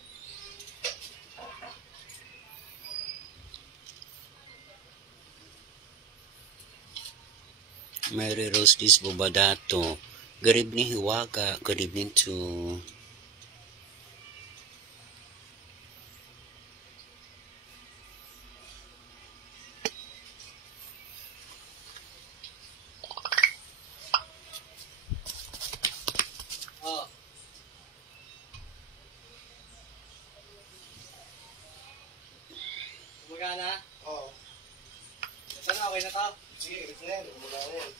Mary Rose Dis Bobadato. Good evening, Hiwaga. Good evening to... Oo. Gumagana? Oo. Ito na, okay na to? Sige, ito na yan. Mula na yan.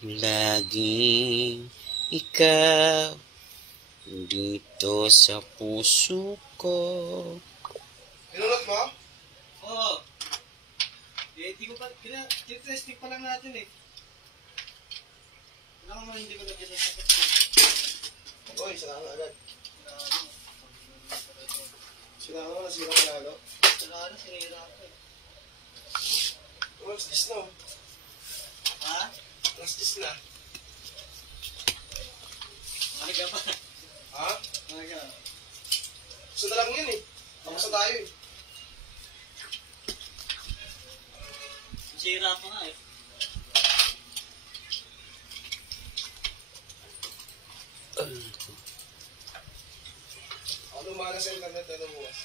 Laging ikaw dito sa puso ko. Pinulot mo? Oo. Eh, di ko pa, tinetesting pa lang natin eh. Wala naman hindi ko lagyan ng sakit ko. Uy, sila ka na agad. Sila ka na, nasira ka lalo. Wala na, sinira ako eh. What's this now? Ha? What's this na? Maga pa. Ha? Maga. Gusto na lang yun eh. Tapos na tayo eh. Sira pa nga eh. Ako lumana sa internet na bukas.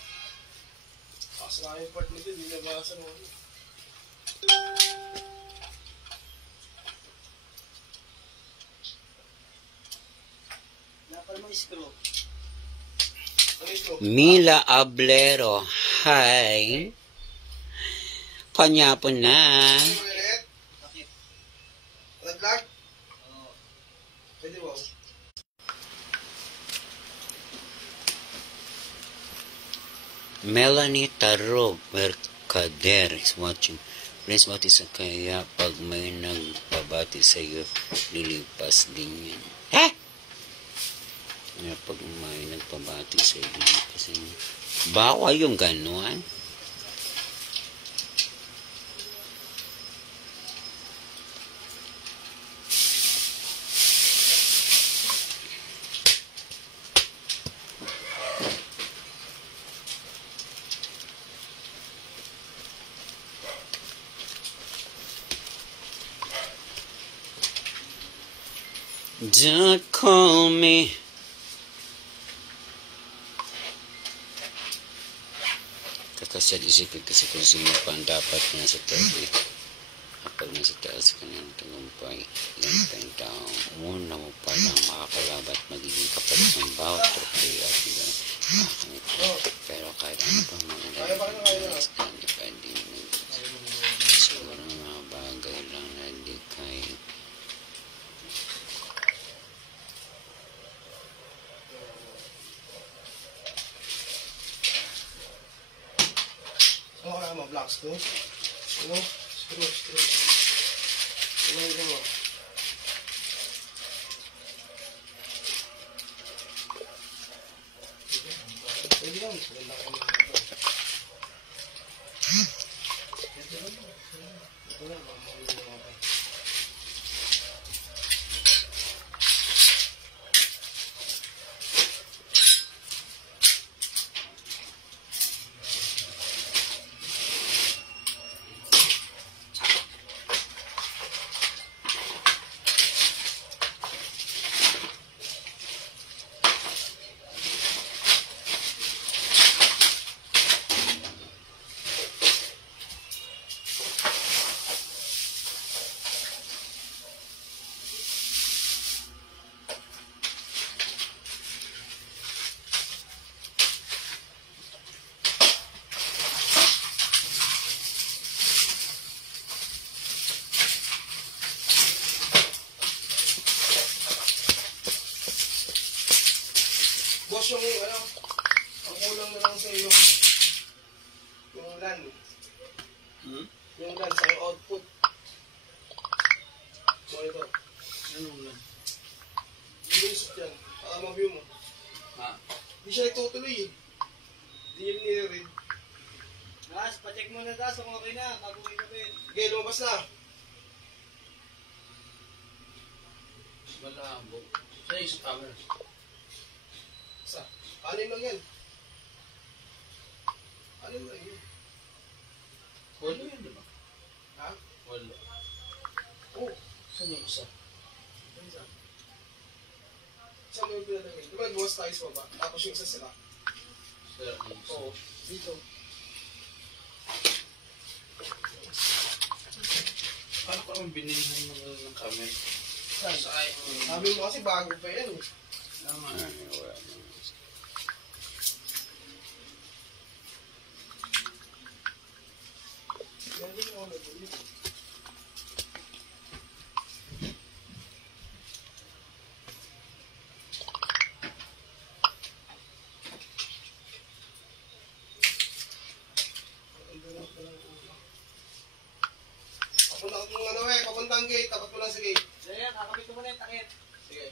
Kasi na yung part nito, hindi nabasa mo. Wala pa namang screw. Ano ito? Mila Ablero. Hi. Panyapon na. Ano yung ulit? Bakit? Nag-vlog? Oo. Pwede mo. Melanie Tarog Mercader is watching. Please, bati sa kaya pag may nagpabati sa iyo, lilipas din yan. Ha? Kaya pag may nagpabati sa iyo, lilipas din yan. Bawa yung gano'n. Don't call me. Kakasad isipin kasi kung sino pa ang dapat nasa tabi. Kapag nasa taas ka ng tagumpay, yan tayong tao. Muna mo palang makakalabat at magiging kapalit ng bawat trophy at pero kahit ano pa magalalas ka, depende mo. Siguro mga bagay lang na di kayo. Ano kaya mo? Black screw? Ano? Screw. Ano yung mo? Pwede lang. Maganda kayo ng ito lang. Mamahuli na mga tayo. Yung lens, ang output. Monitor. Anong lang? Hindi yung suit yan. Para ma-view mo. Ha? Hindi siya nagtutuloy eh. Hindi yun nire-read. Das, pacheck mo na Das kung okay na. Bago may kapit. Okay, lumabas na. Malabo. Saan yung sa camera? Isa. Anim lang yan. Anim lang yun. Walo yan, di ba? Ha? Walo. Oo. Saan yung isa? Isa. Isa mo yung pinalagay. Di ba nagbuwas tayo sa baba? Tapos yung isa sila. Sir, yung isa. Oo. Dito. Paano ka naman binilihan ng camera? Saan? Saan? Sabi mo kasi bago pa yan eh. Tama. Yan din ako nag-ulit. Papunta ko kung ano papuntang gate, tapat mo lang sa gate. Ayan, kakabit ko muna yung takip. Sige.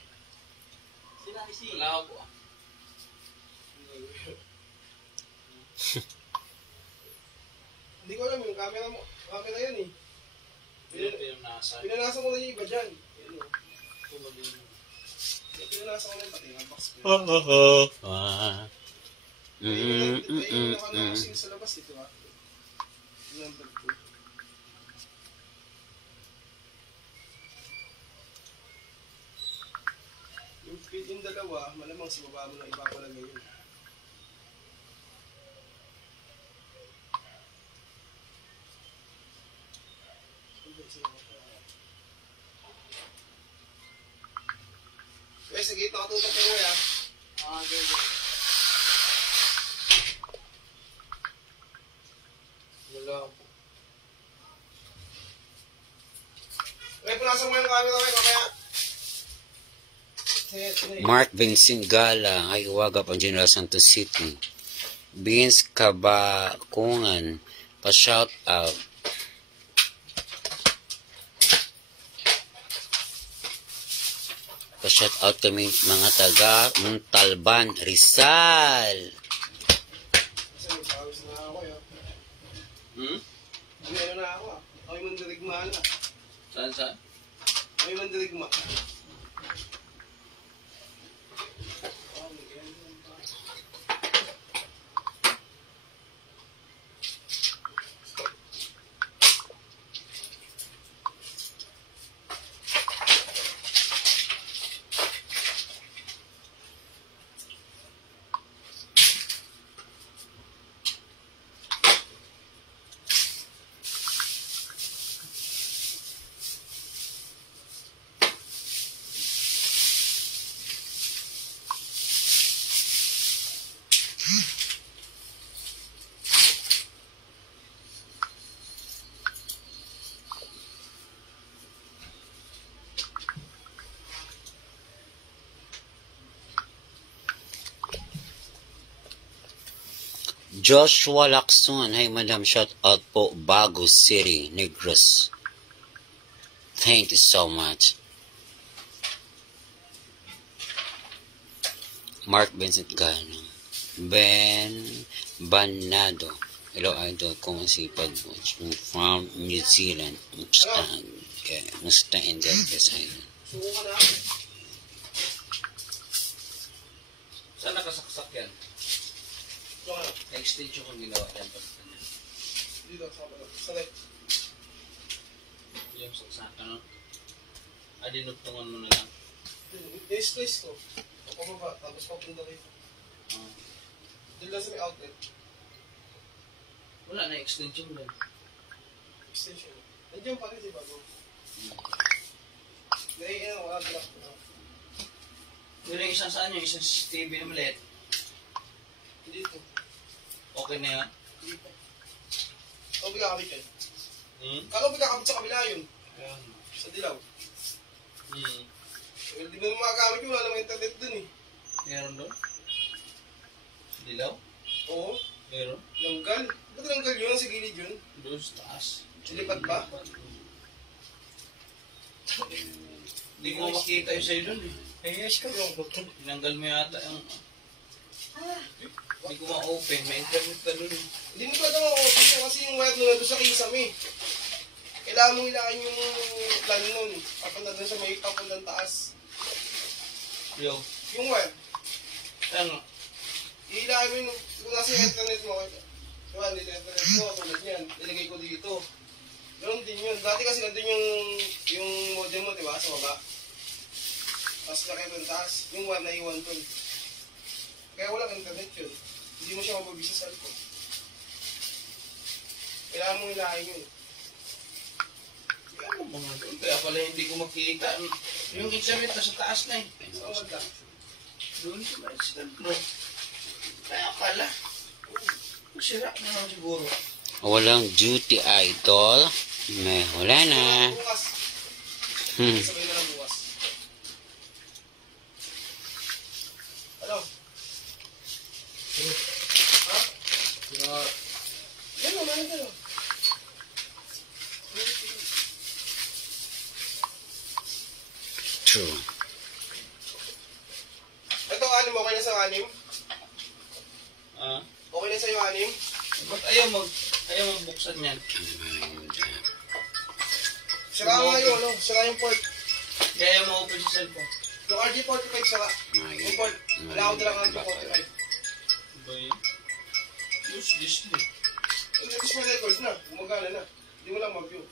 Sila isi. Wala ako. Hindi ko alam yung camera mo. Camera yan eh. Pinanasa. Pinanasa ko na yung iba dyan. Yan o. Tumuli mo. Pinanasa ko na yung pati ng box. Ah. Yung naka-unboxing sa labas dito ha. Number 2. Yung dalawa, malamang sa baba mo na ipapalagay yun. Okay, sige, nakatutok ko ya. Okay. Wala ako. Okay, punasan mo yung camera ko mamaya. Mark Vincent Gala, ay Iwaga pa General Santos City. Vince Kabakungan, pa-shout out. Pa-shout out kami mga taga Muntalban, Rizal. Kasi may pawis na ako ya. Hindi ano na ako ah. Ako'y mandirigma na. Saan? Ako'y mandirigma. Joshua Lacson, hey madam, shout out po, Bago City, Negros. Thank you so much. Mark Vincent Gano, Ben Banado, hello idol, kung sipag from New Zealand. Musta in that design. Suko ka na. Saan nakasaksak yan? Ito ka na. Extension kung ginawa yan. Dito, sa left. Yung saksakan, no? Dinugtungan mo na lang. I-squeeze ko. O pababa, tapos papunta rito. Doon lang sa may outlet. Wala na extension lang. Extension. Nandiyan pa rin si Bago. Naiinan, wala block na. Pero yung isang saan yung isang TV na maliit, Dito. okay na yan? Dito. Ito bigakabit yun. Kala bigakabit sa kabila yun. Ayan. Sa dilaw. Pero di ba magagamit yun, wala namang internet dun eh. Meron doon? Dilaw? Oo. Meron? Langgal. Ba't langgal yun? Sa gilid yun? Doon sa taas. Silipat ba? Hindi ko makita yung sa'yo doon eh. Ayos ka bro. Tinanggal mo yata yung... Hindi ko ma-open. May internet ka doon eh. Hindi mo pwede ma-open kasi yung wire nun nandun sa kisame. Kailangan mong hilahin yung plan nun. Papunta dun sa may papuntang taas. Yo. Yung wire. Ano? Hilahin mo yung... Kung nasa yung internet mo, diba, dito yung internet mo, tulad niyan. Ilagay ko dito. Ganun din yun. Dati kasi nandun yung modem mo, diba, sa baba. Tapos laki doon taas. Yung wire na iwan doon. Kaya walang internet yun. Hindi mo siya mababisa sa cellphone. Kailangan mong hilahin yun. Ano mga doon? Kaya pala hindi ko makita. Yung internet na sa taas na eh. Sa wala. Doon sa may stand bro. Kaya pala. Masira naman siguro. Walang duty idol. May wala na. Bukas. Sabay na lang bukas. Ano? Ha? Yan o, manin ka lang. True. Ito, anim, okay na sa anim? Ah? Okay na sa'yo, anim? Ba't ayaw magbuksan yan? Saka nga yun, ano? Saka yung port. Kaya ayaw ma-open sa cellphone. Yung RG45 saka. Yung port. Wala ko dalang RG45. Ba yun? Use display. Yung display records na. Gumagana na. Hindi mo lang mag-view.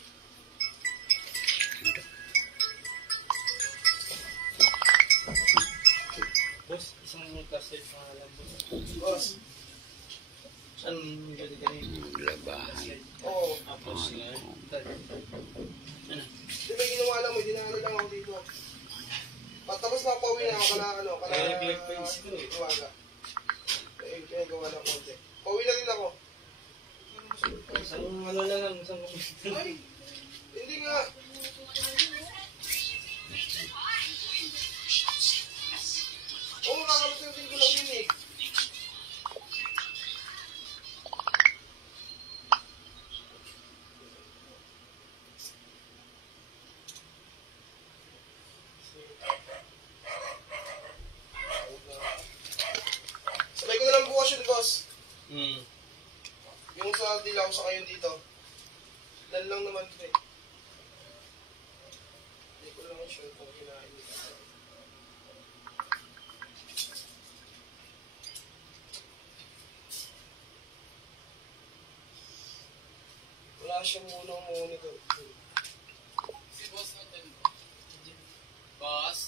Boss, isang class na alam ko. Boss. Saan galing kanina? Labahan. Oo. Tapos nga. Ano? Di ba ginawa lang mo, dinala lang ako dito. Tapos papauwi na ako Nag-click pa yung ito eh. Umaga. Eh, kinagawa ng konti. Pauwi na rin ako. Isang ano na lang, isang... Ay, hindi nga. Oo, makakarating din ko lang yun eh. Sabay ko na lang bukas yun, boss. Yung sa dilaw sa kayo dito. Lan lang naman ito eh. Hindi ko lang sure kung kinain nito. Wala siyang monitor. Si boss natin. Boss?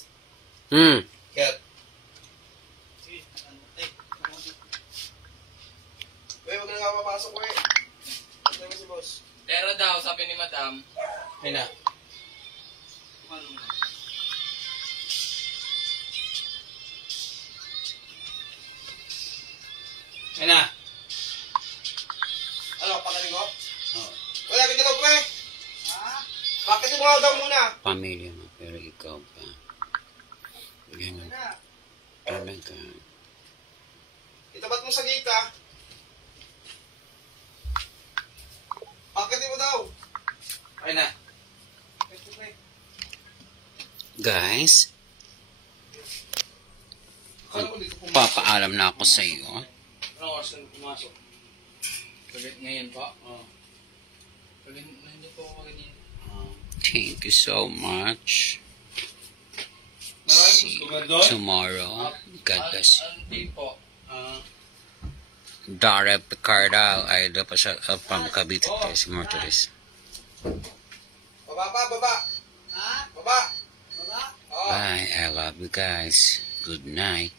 Kat. Sige. Uy, wag na nga papasok ko eh. Ano ba si boss? Pero daw, sabi ni madam. Ay na. Ano mo? Ay na. Ano, pagaling mo? Oo. Wala, kita daw pre. Ha? Bakit yung mga daw muna? Pamilya mo, pero ikaw pa. Ganun. Talaga. Itabat mo sa gate ah. Bakit mo daw? Ay na. Guys, Ano ko dito pumasok? papaalam na ako sa iyo. Ano oras na pumasok? Pagkat ngayon po. Oo. Pagkat nandiyo po ako kanina. Thank you so much. Maraming See gusto ba you doon? tomorrow. God bless. Hindi po. Dara Picarda, idol pa siya from Cavite, si Morturis. Baba pa, baba. Ha? Baba. Baba? Oo. Bye. I love you guys. Good night.